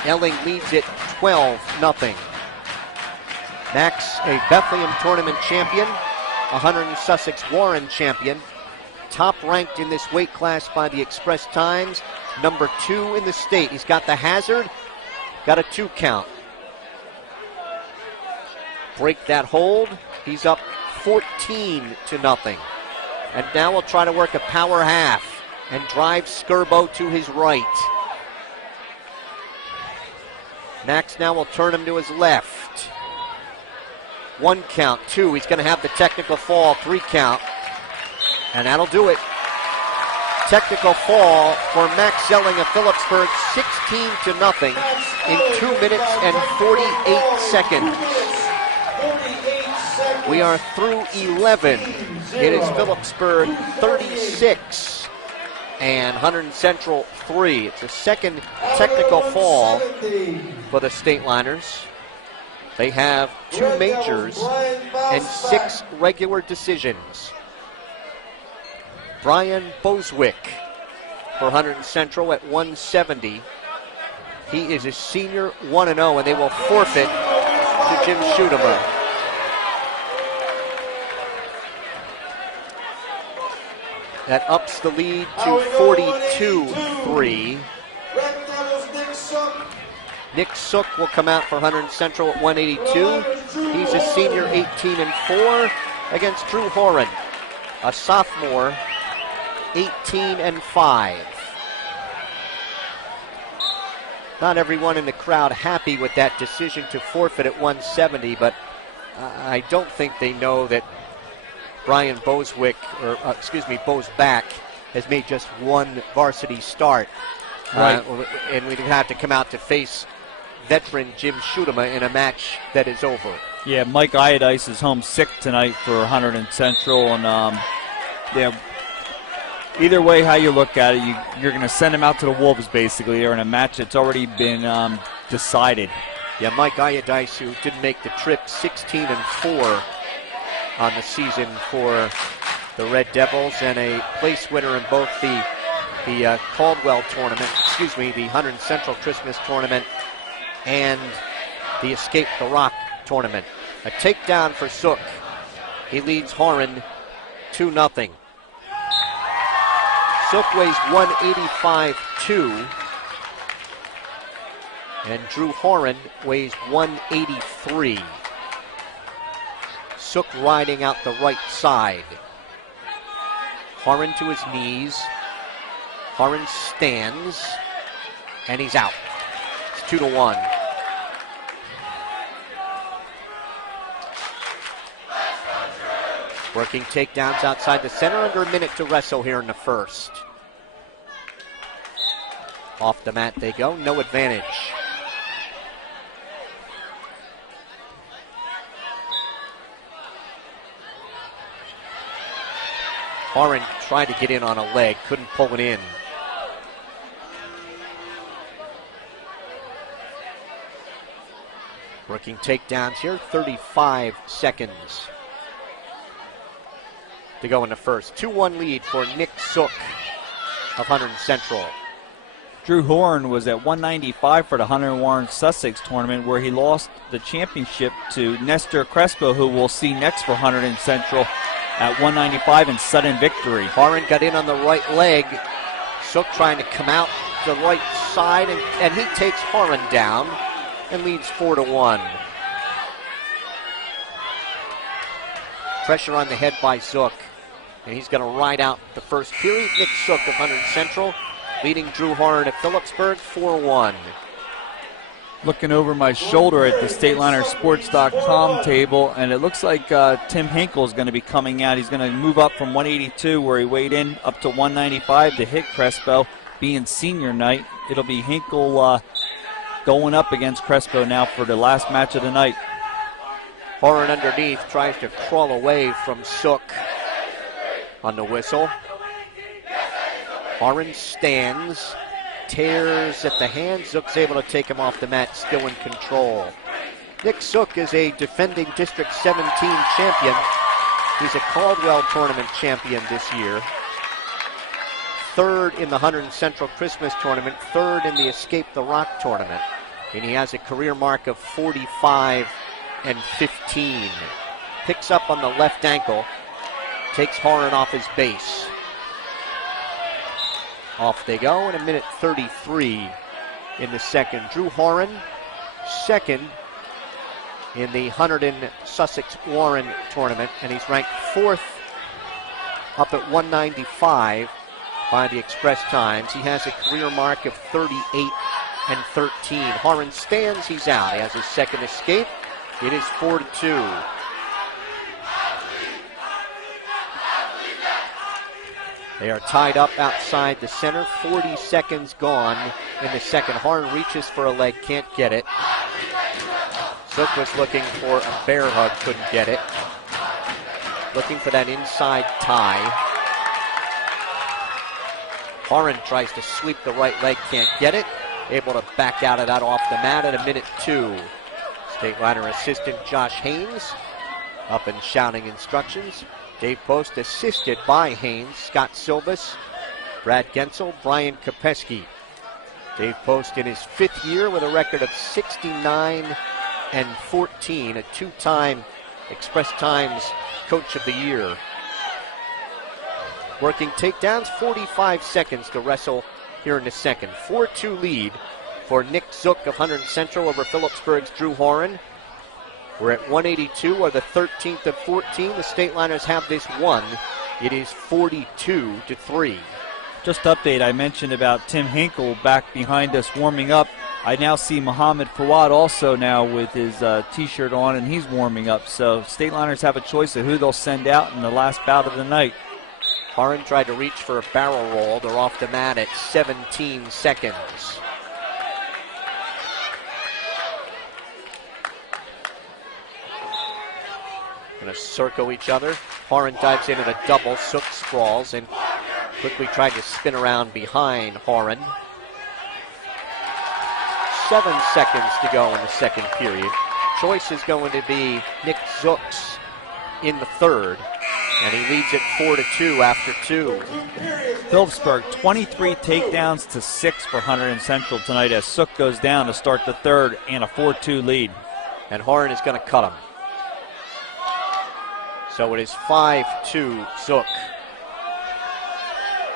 Elling leads it 12-0. Max, a Bethlehem tournament champion, a Hunter Sussex Warren champion, top ranked in this weight class by the Express Times, number 2 in the state. He's got the hazard, got a 2 count. Break that hold. He's up 14-0. And now we'll try to work a power half and drive Skirbo to his right. Max now will turn him to his left. 1 count, 2. He's going to have the technical fall, 3 count. And that'll do it. Technical fall for Max Selling of Phillipsburg, 16-0 in 2 minutes and 48 seconds. We are through 11. It is Phillipsburg 36 and Huntington Central 3. It's a second technical fall for the Stateliners. They have 2 majors and 6 regular decisions. Brian Boswick for Huntington Central at 170. He is a senior 1-0, and they will forfeit to Jim Schudemer. That ups the lead to 42-3. Nick Sook will come out for Huntington Central at 182. He's a senior, 18-4, against Drew Horan, a sophomore, 18-5. Not everyone in the crowd happy with that decision to forfeit at 170, but I don't think they know that Brian Bosback has made just one varsity start. Right. And we'd have to come out to face veteran Jim Schutema in a match that is over. Yeah, Mike Iodice is home sick tonight for Hunterton Central, and either way how you look at it, you're going to send him out to the Wolves basically. They're in a match that's already been decided. Yeah, Mike Iodice, who didn't make the trip, 16-4 on the season for the Red Devils, and a place winner in both the Caldwell tournament, the Huntington Central Christmas tournament and the Escape the Rock tournament. A takedown for Sook. He leads Horan 2-0. Sook weighs 185.2, and Drew Horan weighs 183. Sook riding out the right side. Horan to his knees. Horan stands, and he's out. It's 2-1. Working takedowns outside the center, under a minute to wrestle here in the first. Off the mat they go, no advantage. Horan tried to get in on a leg, couldn't pull it in. Working takedowns here, 35 seconds to go in the first. 2-1 lead for Nick Sook of Huntington Central. Drew Horan was at 195 for the Hunter Warren Sussex tournament, where he lost the championship to Nestor Crespo, who we'll see next for Huntington Central at 195 in sudden victory. Horan got in on the right leg. Sook trying to come out to the right side, and he takes Horan down and leads 4-1. Pressure on the head by Zook, and he's going to ride out the first period. Nick Sook of Huntington Central leading Drew Horan at Phillipsburg 4-1. Looking over my shoulder at the StatelinerSports.com table, and it looks like Tim Hinkle is going to be coming out. He's going to move up from 182, where he weighed in, up to 195 to hit Crespo. Being senior night, it'll be Hinkle going up against Crespo now for the last match of the night. Horan underneath tries to crawl away from Sook on the whistle. Horan stands, tears at the hand. Zook's able to take him off the mat, still in control. Nick Sook is a defending District 17 champion. He's a Caldwell tournament champion this year. Third in the Huntington Central Christmas tournament, third in the Escape the Rock tournament. And he has a career mark of 45-15. Picks up on the left ankle, takes Horan off his base. Off they go in a minute 33 in the second. Drew Horan, second in the Huntington Sussex Warren tournament, and he's ranked fourth up at 195 by the Express Times. He has a career mark of 38-13. Horan stands, he's out. He has his second escape. It is 4-2. They are tied up outside the center. 40 seconds gone in the second. Horan reaches for a leg, can't get it. Sook was looking for a bear hug, couldn't get it. Looking for that inside tie. Horan tries to sweep the right leg, can't get it. Able to back out of that off the mat at a minute 2. Stateliner assistant Josh Haynes up and shouting instructions. Dave Post assisted by Haynes, Scott Silvas, Brad Gensel, Brian Kopeski. Dave Post in his 5th year with a record of 69-14, a 2-time Express Times Coach of the Year. Working takedowns, 45 seconds to wrestle here in the second. 4-2 lead for Nick Zook of Hunderton Central over Phillipsburg's Drew Horan. We're at 182, or the 13th of 14. The Stateliners have this one. It is 42-3. Just update, I mentioned about Tim Hinkle back behind us warming up. I now see Muhammad Fawad also now with his T-shirt on, and he's warming up. So Stateliners have a choice of who they'll send out in the last bout of the night. Horan tried to reach for a barrel roll. They're off the mat at 17 seconds. Going to circle each other. Horan dives in at a double. Sook sprawls and quickly tried to spin around behind Horan. 7 seconds to go in the second period. Choice is going to be Nick Zook's in the third, and he leads it 4-2 after 2. Phillipsburg 23 takedowns to 6 for Hunterton Central tonight as Sook goes down to start the third and a 4-2 lead. And Horan is going to cut him. So it is 5-2 Zook.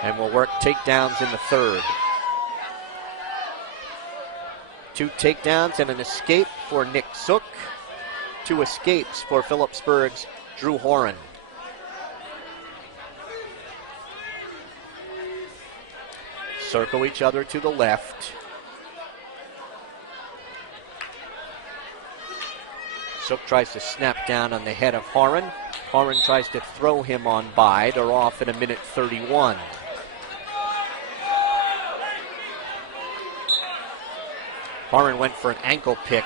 And we'll work takedowns in the third. 2 takedowns and an escape for Nick Zook. 2 escapes for Phillipsburg's Drew Horan. Circle each other to the left. Zook tries to snap down on the head of Horan. Horan tries to throw him on by. They're off in 1:31. Horan went for an ankle pick.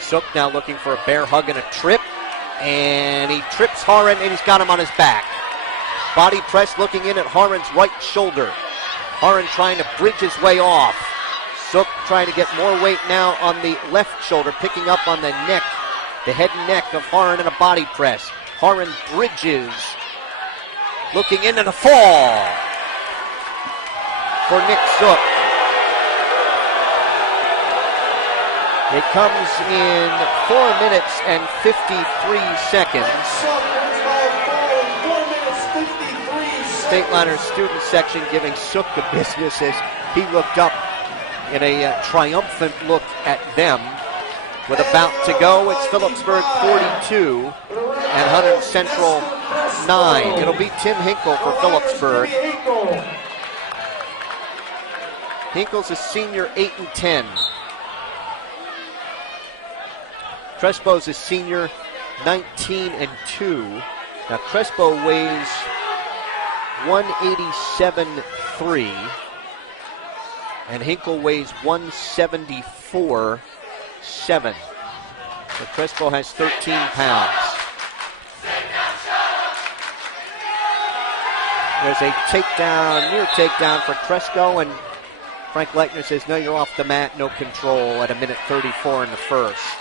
Zook now looking for a bear hug and a trip. And he trips Horan, and he's got him on his back. Body press looking in at Horan's right shoulder. Horan trying to bridge his way off. Zook trying to get more weight now on the left shoulder, picking up on the neck, the head and neck of Horan in a body press. Horan bridges, looking in and a fall for Nick Zook. It comes in 4 minutes and 53 seconds. Stateliners student section giving Zook the business as he looked up in a triumphant look at them. With about to go, it's Phillipsburg 42 and Hunterton Central 9. It'll be Tim Hinkle for Phillipsburg. Hinkle's a senior, 8 and 10. Crespo's a senior, 19 and 2. Now Crespo weighs 187.3, and Hinkle weighs 174.7. So Crespo has 13 pounds. There's a takedown, near takedown for Crespo, and Frank Lechner says, no, you're off the mat, no control at 1:34 in the first.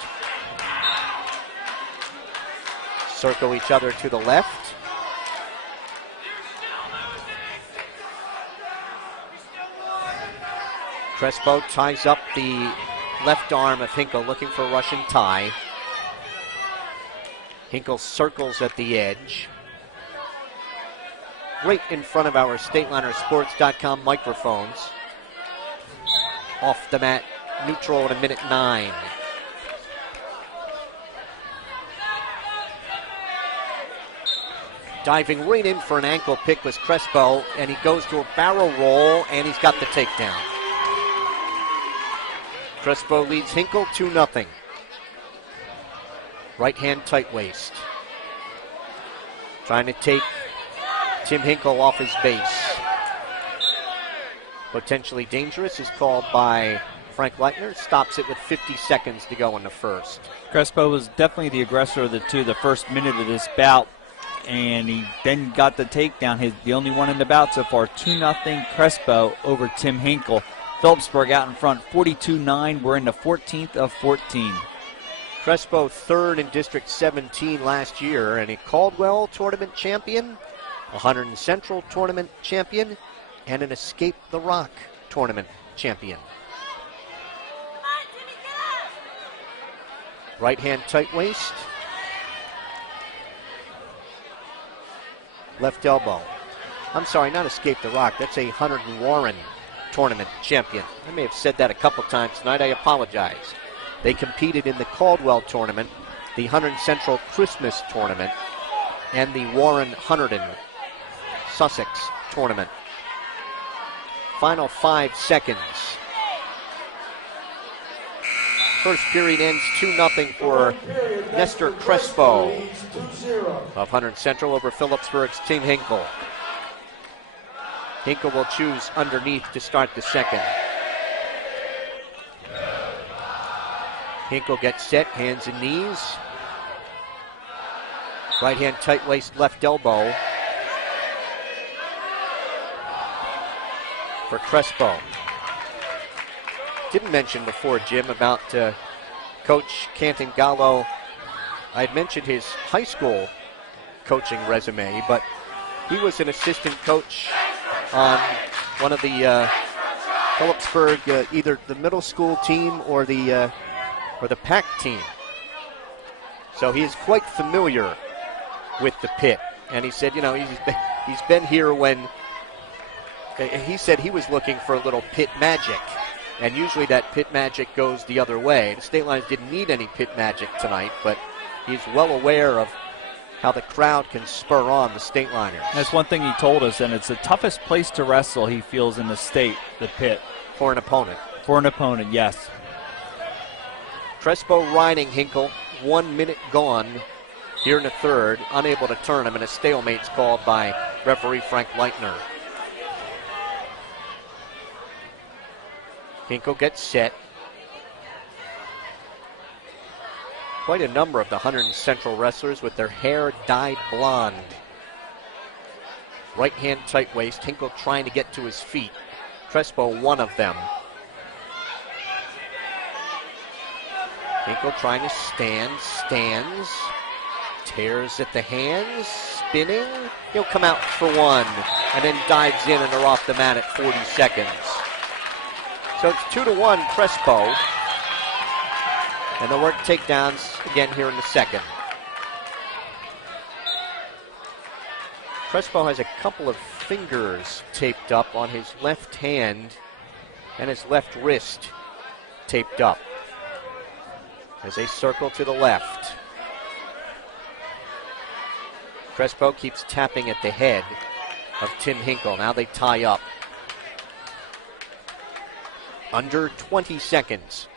Circle each other to the left. Crespo ties up the left arm of Hinkle, looking for a Russian tie. Hinkle circles at the edge. Right in front of our StatelinerSports.com microphones. Off the mat, neutral at 1:09. Diving right in for an ankle pick was Crespo, and he goes to a barrel roll, and he's got the takedown. Crespo leads Hinkle 2-0. Right hand tight waist. Trying to take Tim Hinkle off his base. Potentially dangerous is called by Frank Lechner. Stops it with 50 seconds to go in the first. Crespo was definitely the aggressor of the two the first minute of this bout, and he then got the takedown. The only one in the bout so far. 2-0 Crespo over Tim Hinkle. Phillipsburg out in front, 42-9. We're in the 14th of 14. Crespo third in District 17 last year, and a Caldwell tournament champion, a Hunterton Central tournament champion, and an Escape the Rock tournament champion. Right hand tight waist. Left elbow. I'm sorry, not Escape the Rock. That's a Hunterton Warren tournament champion. I may have said that a couple times tonight. I apologize. They competed in the Caldwell tournament, the Huntington Central Christmas tournament, and the Warren Hunderton Sussex tournament. Final 5 seconds. First period ends 2-0 for Nestor Crespo of Huntington Central over Phillipsburgh's Tim Hinkle. Hinkle will choose underneath to start the second. Hinkle gets set, hands and knees. Right hand tight waist, left elbow for Crespo. Didn't mention before, Jim, about Coach Canton Gallo. I had mentioned his high school coaching resume, but he was an assistant coach on one of the Phillipsburg, either the middle school team or the PAC team. So he is quite familiar with the pit. And he said, he's been here when he said he was looking for a little pit magic. And usually that pit magic goes the other way. The State Liners didn't need any pit magic tonight, but he's well aware of how the crowd can spur on the State Liners. That's one thing he told us, and it's the toughest place to wrestle, he feels, in the state, the pit. For an opponent. For an opponent, yes. Crespo riding Hinkle, 1 minute gone here in the third, unable to turn him, and a stalemate's called by referee Frank Leitner. Hinkle gets set. Quite a number of the Huntington Central wrestlers with their hair dyed blonde. Right hand tight waist, Hinkle trying to get to his feet. Crespo one of them. Hinkle trying to stands, tears at the hands, spinning. He'll come out for one, and then dives in and they're off the mat at 40 seconds. So it's 2-1 Crespo. And they'll work takedowns again here in the second. Crespo has a couple of fingers taped up on his left hand and his left wrist taped up as they circle to the left. Crespo keeps tapping at the head of Tim Hinkle. Now they tie up. Under 20 seconds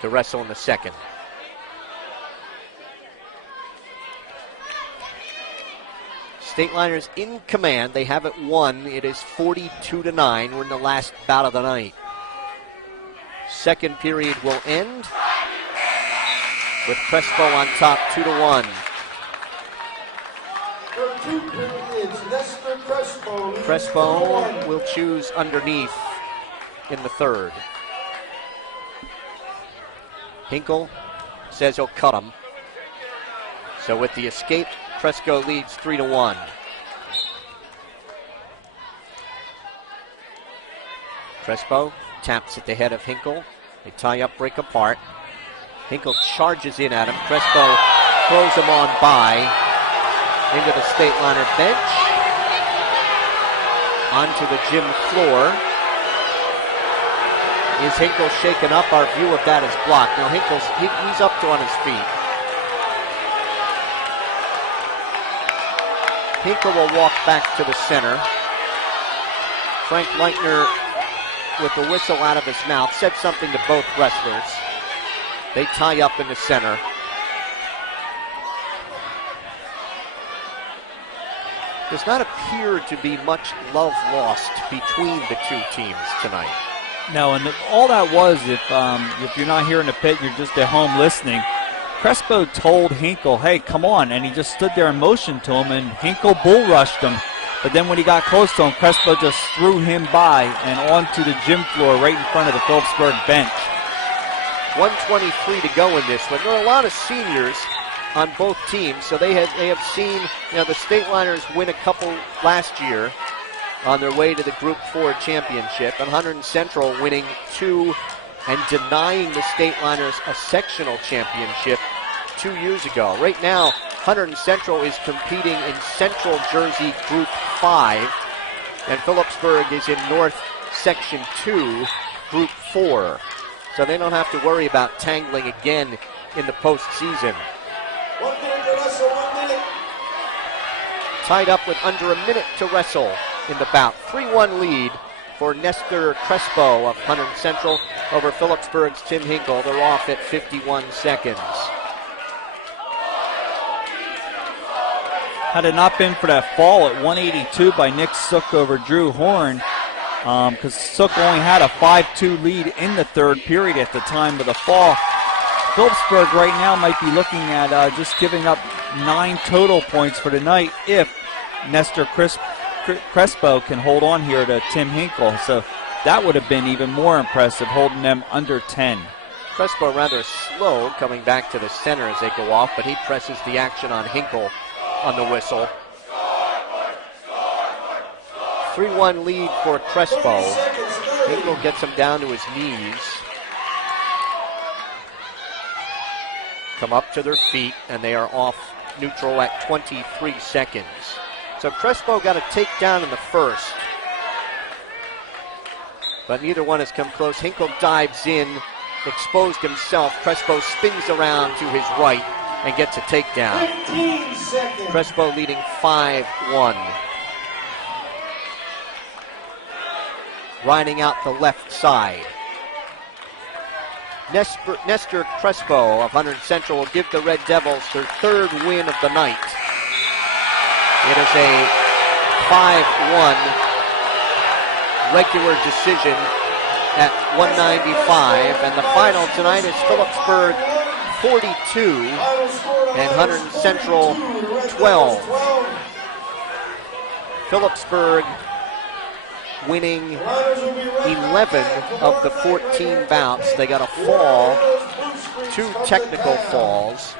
to wrestle in the second. State Liners in command. They have it won. It is 42-9. We're in the last bout of the night. Second period will end with Crespo on top, 2-1. Crespo will choose underneath in the third. Hinkle says he'll cut him. So with the escape, Crespo leads 3-1. Crespo taps at the head of Hinkle. They tie up, break apart. Hinkle charges in at him. Crespo throws him on by into the State Liner bench. Onto the gym floor. Is Hinkle shaken up? Our view of that is blocked. Now he's up to on his feet. Hinkle will walk back to the center. Frank Leitner, with the whistle out of his mouth, said something to both wrestlers. They tie up in the center. Does not appear to be much love lost between the two teams tonight. No, and all that was, if you're not here in the pit, you're just at home listening, Crespo told Hinkle, hey, come on, and he just stood there and motioned to him, and Hinkle bull rushed him. But then when he got close to him, Crespo just threw him by and onto the gym floor right in front of the Phillipsburg bench. 1:23 to go in this one. There are a lot of seniors on both teams, so they have seen the State Liners win a couple last year on their way to the Group 4 championship, and Huntington Central winning 2 and denying the State Liners a sectional championship 2 years ago. Right now, Huntington Central is competing in Central Jersey Group 5, and Phillipsburg is in North Section 2, Group 4. So they don't have to worry about tangling again in the postseason. 1 minute to wrestle, 1 minute. Tied up with under a minute to wrestle in the bout. 3-1 lead for Nestor Crespo of Huntington Central over Phillipsburgh's Tim Hinkle. They're off at 51 seconds. Had it not been for that fall at 182 by Nick Sook over Drew Horn, because Sook only had a 5-2 lead in the third period at the time of the fall, Phillipsburg right now might be looking at just giving up 9 total points for tonight if Nestor Crespo can hold on here to Tim Hinkle. So that would have been even more impressive, holding them under 10. Crespo rather slow coming back to the center as they go off, but he presses the action on Hinkle on the whistle. 3-1 lead for Crespo. Hinkle gets him down to his knees. Come up to their feet, and they are off neutral at 23 seconds. So Crespo got a takedown in the first, but neither one has come close. Hinkle dives in, exposed himself. Crespo spins around to his right and gets a takedown. 15 seconds. Crespo leading 5-1. Riding out the left side. Nestor Crespo of Huntington Central will give the Red Devils their third win of the night. It is a 5-1 regular decision at 195, and the final tonight is Phillipsburg 42 and Huntington Central 12. Phillipsburg winning 11 of the 14 bouts. They got a fall, 2 technical falls,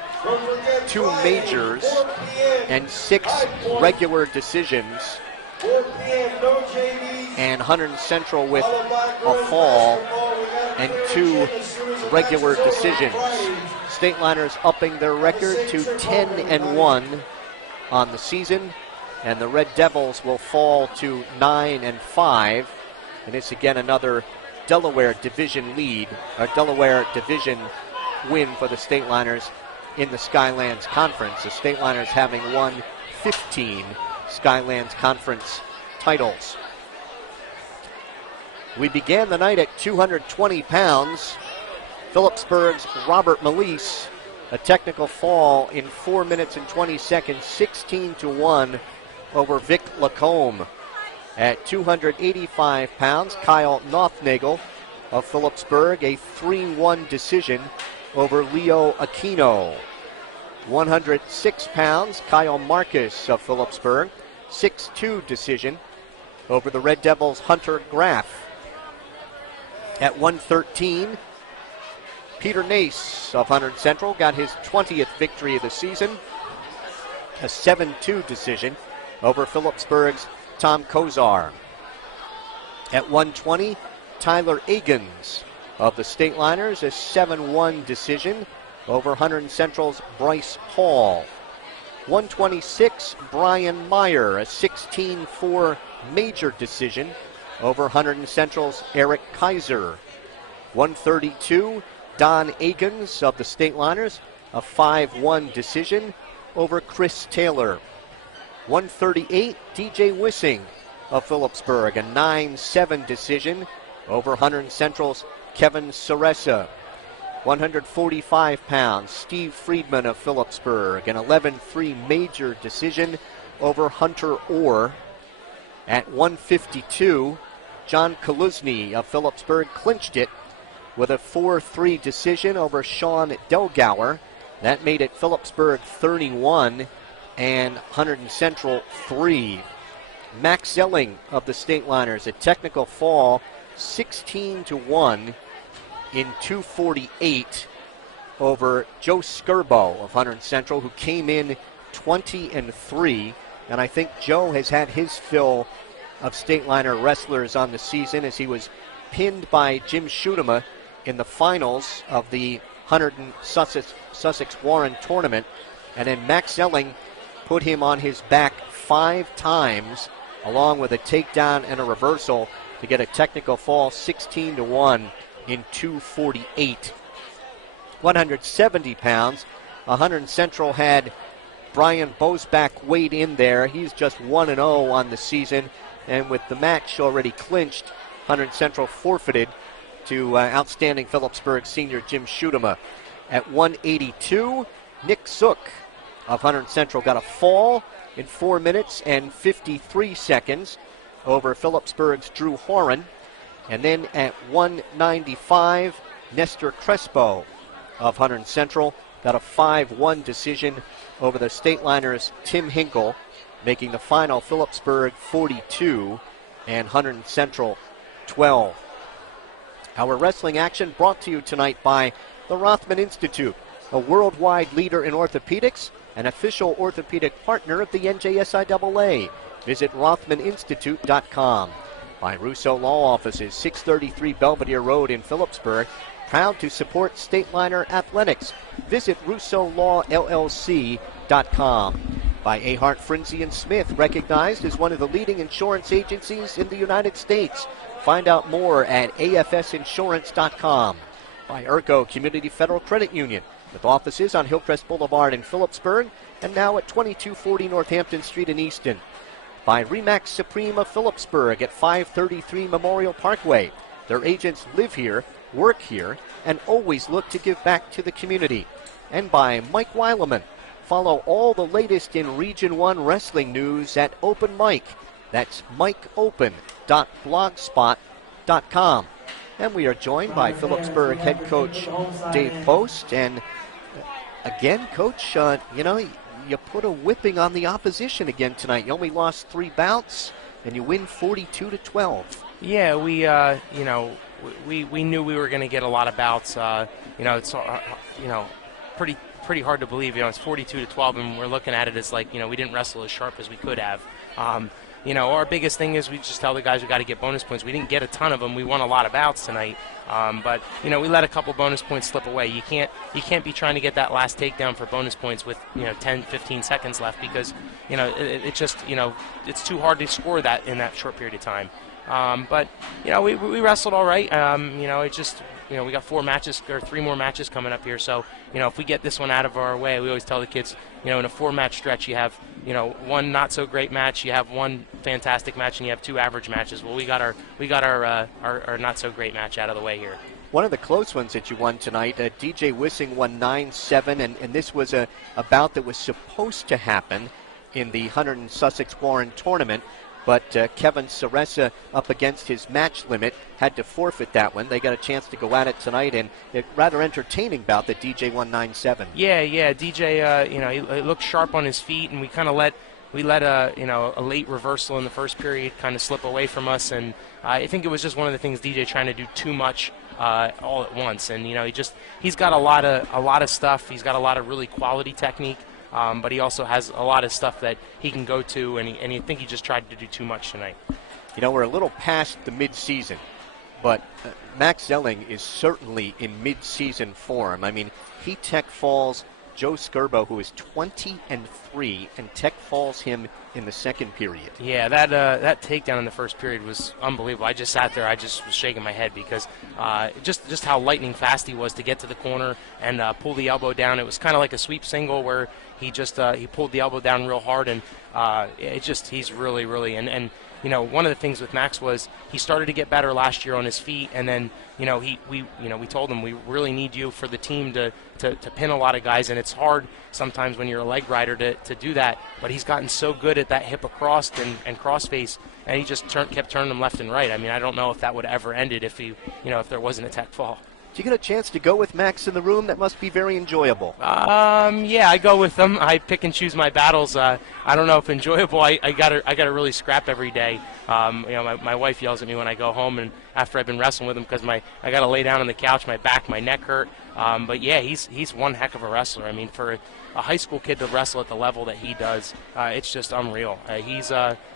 2 majors, and 6 regular decisions. And Huntington Central with a fall and 2 regular decisions. Stateliners upping their record to 10-1 on the season, and the Red Devils will fall to 9-5. And it's again another Delaware division lead, or Delaware division win for the Stateliners in the Skylands Conference. The Stateliners having won 15 Skylands Conference titles. We began the night at 220 pounds. Phillipsburg's Robert Melise, a technical fall in 4 minutes and 20 seconds, 16-1 over Vic Lacombe. At 285 pounds, Kyle Nothnagel of Phillipsburg, a 3-1 decision over Leo Aquino. 106 pounds, Kyle Marcus of Phillipsburg, 6-2 decision over the Red Devils' Hunter Graff. At 113, Peter Nace of Huntington Central got his 20th victory of the season, a 7-2 decision over Phillipsburg's Tom Kozar. At 120, Tyler Agans of the Stateliners, a 7-1 decision over Huntington Central's Bryce Hall. 126, Brian Meyer, a 16-4 major decision over Huntington Central's Eric Kaiser. 132, Don Agans of the Stateliners, a 5-1 decision over Chris Taylor. 138, DJ Wissing of Phillipsburg, a 9-7 decision over Huntington Central's Kevin Seressa. 145 pounds, Steve Friedman of Phillipsburg, an 11-3 major decision over Hunter Orr. At 152, John Kaluzny of Phillipsburg clinched it with a 4-3 decision over Sean Delgauer. That made it Phillipsburg 31 and Huntington Central 3. Max Zelling of the Stateliners, a technical fall, 16-1 in 248 over Joe Skirbo of Huntington Central, who came in 20-3. And I think Joe has had his fill of Stateliner wrestlers on the season, as he was pinned by Jim Schutema in the finals of the Huntington Sussex Warren tournament. And then Max Zelling put him on his back 5 times, along with a takedown and a reversal, to get a technical fall, 16-1 in 2:48. 170 pounds. Hunterton Central had Brian Bosback weighed in there. He's just 1-0 on the season. And with the match already clinched, Hunterton Central forfeited to outstanding Phillipsburg senior Jim Schutema. At 182, Nick Zook of Hunterton Central got a fall in 4 minutes and 53 seconds over Phillipsburg's Drew Horan. And then at 195, Nestor Crespo of Hunterton Central got a 5-1 decision over the Stateliners' Tim Hinkle, making the final Phillipsburg 42 and Hunterton Central 12. Our wrestling action brought to you tonight by the Rothman Institute, a worldwide leader in orthopedics, an official orthopedic partner of the NJSIAA. Visit RothmanInstitute.com. By Russo Law Offices, 633 Belvedere Road in Phillipsburg, proud to support Stateliner Athletics. Visit RussoLawLLC.com. By Ahart, Frinzy & Smith, recognized as one of the leading insurance agencies in the United States. Find out more at AFSinsurance.com. By Erco Community Federal Credit Union, with offices on Hillcrest Boulevard in Phillipsburg and now at 2240 Northampton Street in Easton. By Remax Supreme of Phillipsburg at 533 Memorial Parkway. Their agents live here, work here, and always look to give back to the community. And by Mike Weileman. Follow all the latest in Region 1 wrestling news at Open Mike. That's mikeopen.blogspot.com. And we are joined by Phillipsburg head coach Dave Post. And again, Coach, you put a whipping on the opposition again tonight. You only lost 3 bouts, and you win 42-12. Yeah, we knew we were going to get a lot of bouts. It's pretty hard to believe. It's 42-12, and we're looking at it as like, we didn't wrestle as sharp as we could have. Our biggest thing is we just tell the guys we got to get bonus points. We didn't get a ton of them. We won a lot of bouts tonight, but we let a couple bonus points slip away. You can't be trying to get that last takedown for bonus points with 10, 15 seconds left because it's too hard to score that in that short period of time. But we wrestled all right. We got 4 matches or 3 more matches coming up here. So, if we get this one out of our way, we always tell the kids, in a 4-match stretch, you have, 1 not so great match, you have 1 fantastic match, and you have 2 average matches. Well, we got our not so great match out of the way here. One of the close ones that you won tonight, DJ Wissing won 9-7, and this was a bout that was supposed to happen in the Hunterton Sussex Warren tournament. But Kevin Saressa, up against his match limit, had to forfeit that one. They got a chance to go at it tonight, and a rather entertaining bout that DJ won 9-7. Yeah, DJ, he looked sharp on his feet, and we kind of let a late reversal in the first period kind of slip away from us, and I think it was just one of the things DJ trying to do too much all at once, and he's got a lot of stuff. He's got a lot of really quality technique. But he also has a lot of stuff that he can go to, and I think he just tried to do too much tonight. We're a little past the mid-season, but Max Zelling is certainly in mid-season form. I mean, he tech falls Joe Skirbo, who is 20-3, and tech falls him in the second period. Yeah, that takedown in the first period was unbelievable. I just sat there, I just was shaking my head because just how lightning fast he was to get to the corner and pull the elbow down. It was kind of like a sweep single where he pulled the elbow down real hard, and he's really and one of the things with Max was he started to get better last year on his feet, and then we told him we really need you for the team to pin a lot of guys, and it's hard sometimes when you're a leg rider to do that. But he's gotten so good at that hip across and crossface, and he just kept turning them left and right. I mean, I don't know if that would ever ended if if there wasn't a tech fall. Do you get a chance to go with Max in the room? That must be very enjoyable. Yeah, I go with them. I pick and choose my battles. I don't know if enjoyable. I gotta really scrap every day. My wife yells at me when I go home and after I've been wrestling with him because I gotta lay down on the couch. My back, my neck hurt. But yeah, he's one heck of a wrestler. I mean, for a high school kid to wrestle at the level that he does, it's just unreal.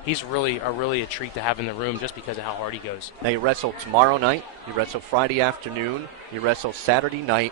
He's really a treat to have in the room just because of how hard he goes. Now you wrestle tomorrow night. You wrestle Friday afternoon. You wrestle Saturday night.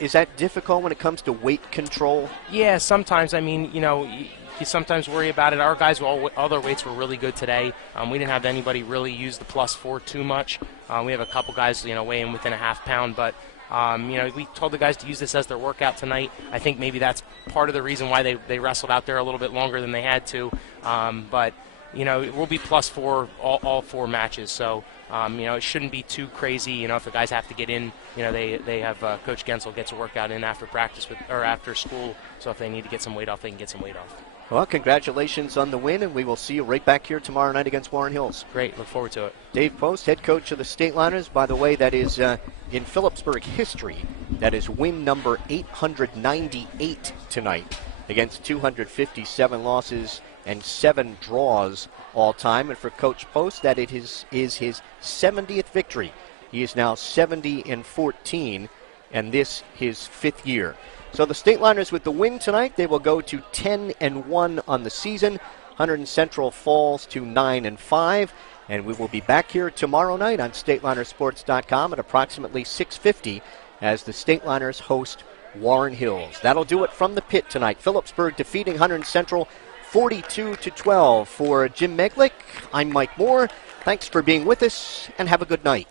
Is that difficult when it comes to weight control? Yeah, sometimes. I mean, you sometimes worry about it. Our guys, all their weights were really good today. We didn't have anybody really use the +4 too much. We have a couple guys, weighing within a half pound, but we told the guys to use this as their workout tonight. I think maybe that's part of the reason why they wrestled out there a little bit longer than they had to. But it will be +4 all 4 matches. So, it shouldn't be too crazy. If the guys have to get in, they have Coach Gensel gets a workout in after practice or after school. So if they need to get some weight off, they can get some weight off. Well, congratulations on the win, and we will see you right back here tomorrow night against Warren Hills. Great. Look forward to it. Dave Post, head coach of the Stateliners. By the way, that is in Phillipsburg history. That is win number 898 tonight against 257 losses and 7 draws all time. And for Coach Post, that it is his 70th victory. He is now 70-14, and this his 5th year. So the Stateliners with the win tonight, they will go to 10-1 on the season. Hunderton Central falls to 9-5, and we will be back here tomorrow night on StatelinerSports.com at approximately 6:50 as the Stateliners host Warren Hills. That'll do it from the pit tonight. Phillipsburg defeating Hunderton Central 42-12. For Jim Meglick, I'm Mike Moore. Thanks for being with us, and have a good night.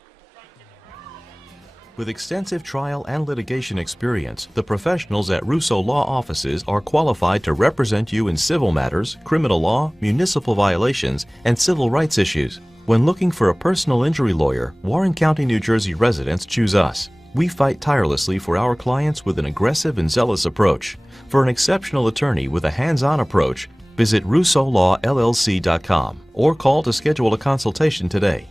With extensive trial and litigation experience, the professionals at Russo Law Offices are qualified to represent you in civil matters, criminal law, municipal violations, and civil rights issues. When looking for a personal injury lawyer, Warren County, New Jersey residents choose us. We fight tirelessly for our clients with an aggressive and zealous approach. For an exceptional attorney with a hands-on approach, visit RussoLawLLC.com or call to schedule a consultation today.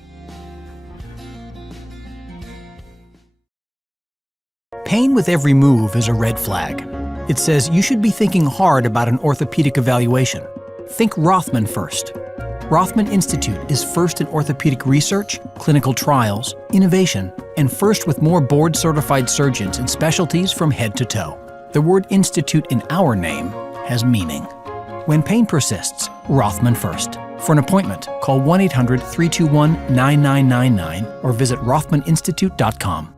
Pain with every move is a red flag. It says you should be thinking hard about an orthopedic evaluation. Think Rothman first. Rothman Institute is first in orthopedic research, clinical trials, innovation, and first with more board-certified surgeons and specialties from head to toe. The word institute in our name has meaning. When pain persists, Rothman first. For an appointment, call 1-800-321-9999 or visit rothmaninstitute.com.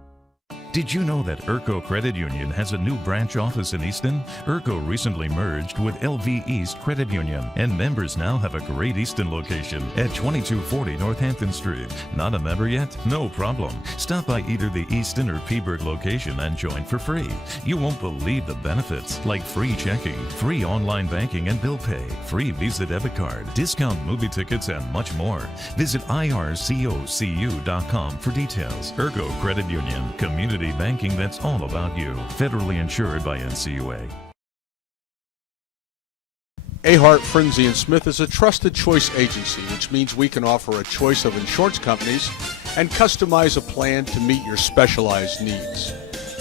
Did you know that Urco Credit Union has a new branch office in Easton? Urco recently merged with LV East Credit Union, and members now have a great Easton location at 2240 Northampton Street. Not a member yet? No problem. Stop by either the Easton or Peaburg location and join for free. You won't believe the benefits, like free checking, free online banking and bill pay, free Visa debit card, discount movie tickets, and much more. Visit ircocu.com for details. Urco Credit Union, community banking that's all about you. Federally insured by NCUA. Ahart, Frenzy & Smith is a trusted choice agency, which means we can offer a choice of insurance companies and customize a plan to meet your specialized needs.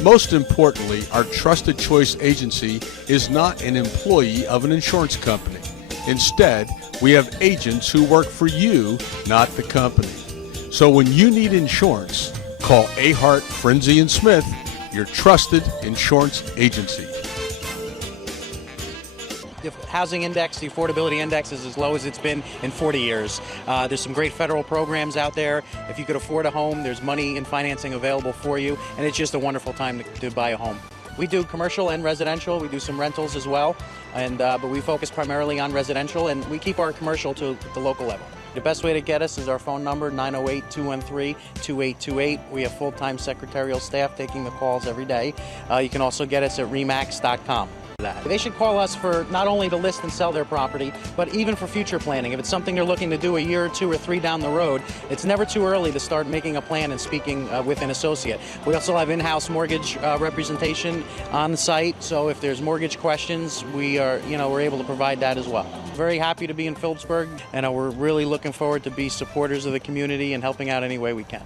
Most importantly, our trusted choice agency is not an employee of an insurance company. Instead, we have agents who work for you, not the company. So when you need insurance, call Ahart, Frenzy & Smith, your trusted insurance agency. The housing index, the affordability index, is as low as it's been in 40 years. There's some great federal programs out there. If you could afford a home, there's money and financing available for you, and it's just a wonderful time to buy a home. We do commercial and residential. We do some rentals as well, but we focus primarily on residential, and we keep our commercial to the local level. The best way to get us is our phone number, 908-213-2828. We have full-time secretarial staff taking the calls every day. You can also get us at remax.com. They should call us for not only to list and sell their property, but even for future planning. If it's something they're looking to do a year or 2 or 3 down the road, it's never too early to start making a plan and speaking with an associate. We also have in-house mortgage representation on the site, so if there's mortgage questions, we're able to provide that as well. Very happy to be in Phillipsburg, and we're really looking forward to be supporters of the community and helping out any way we can.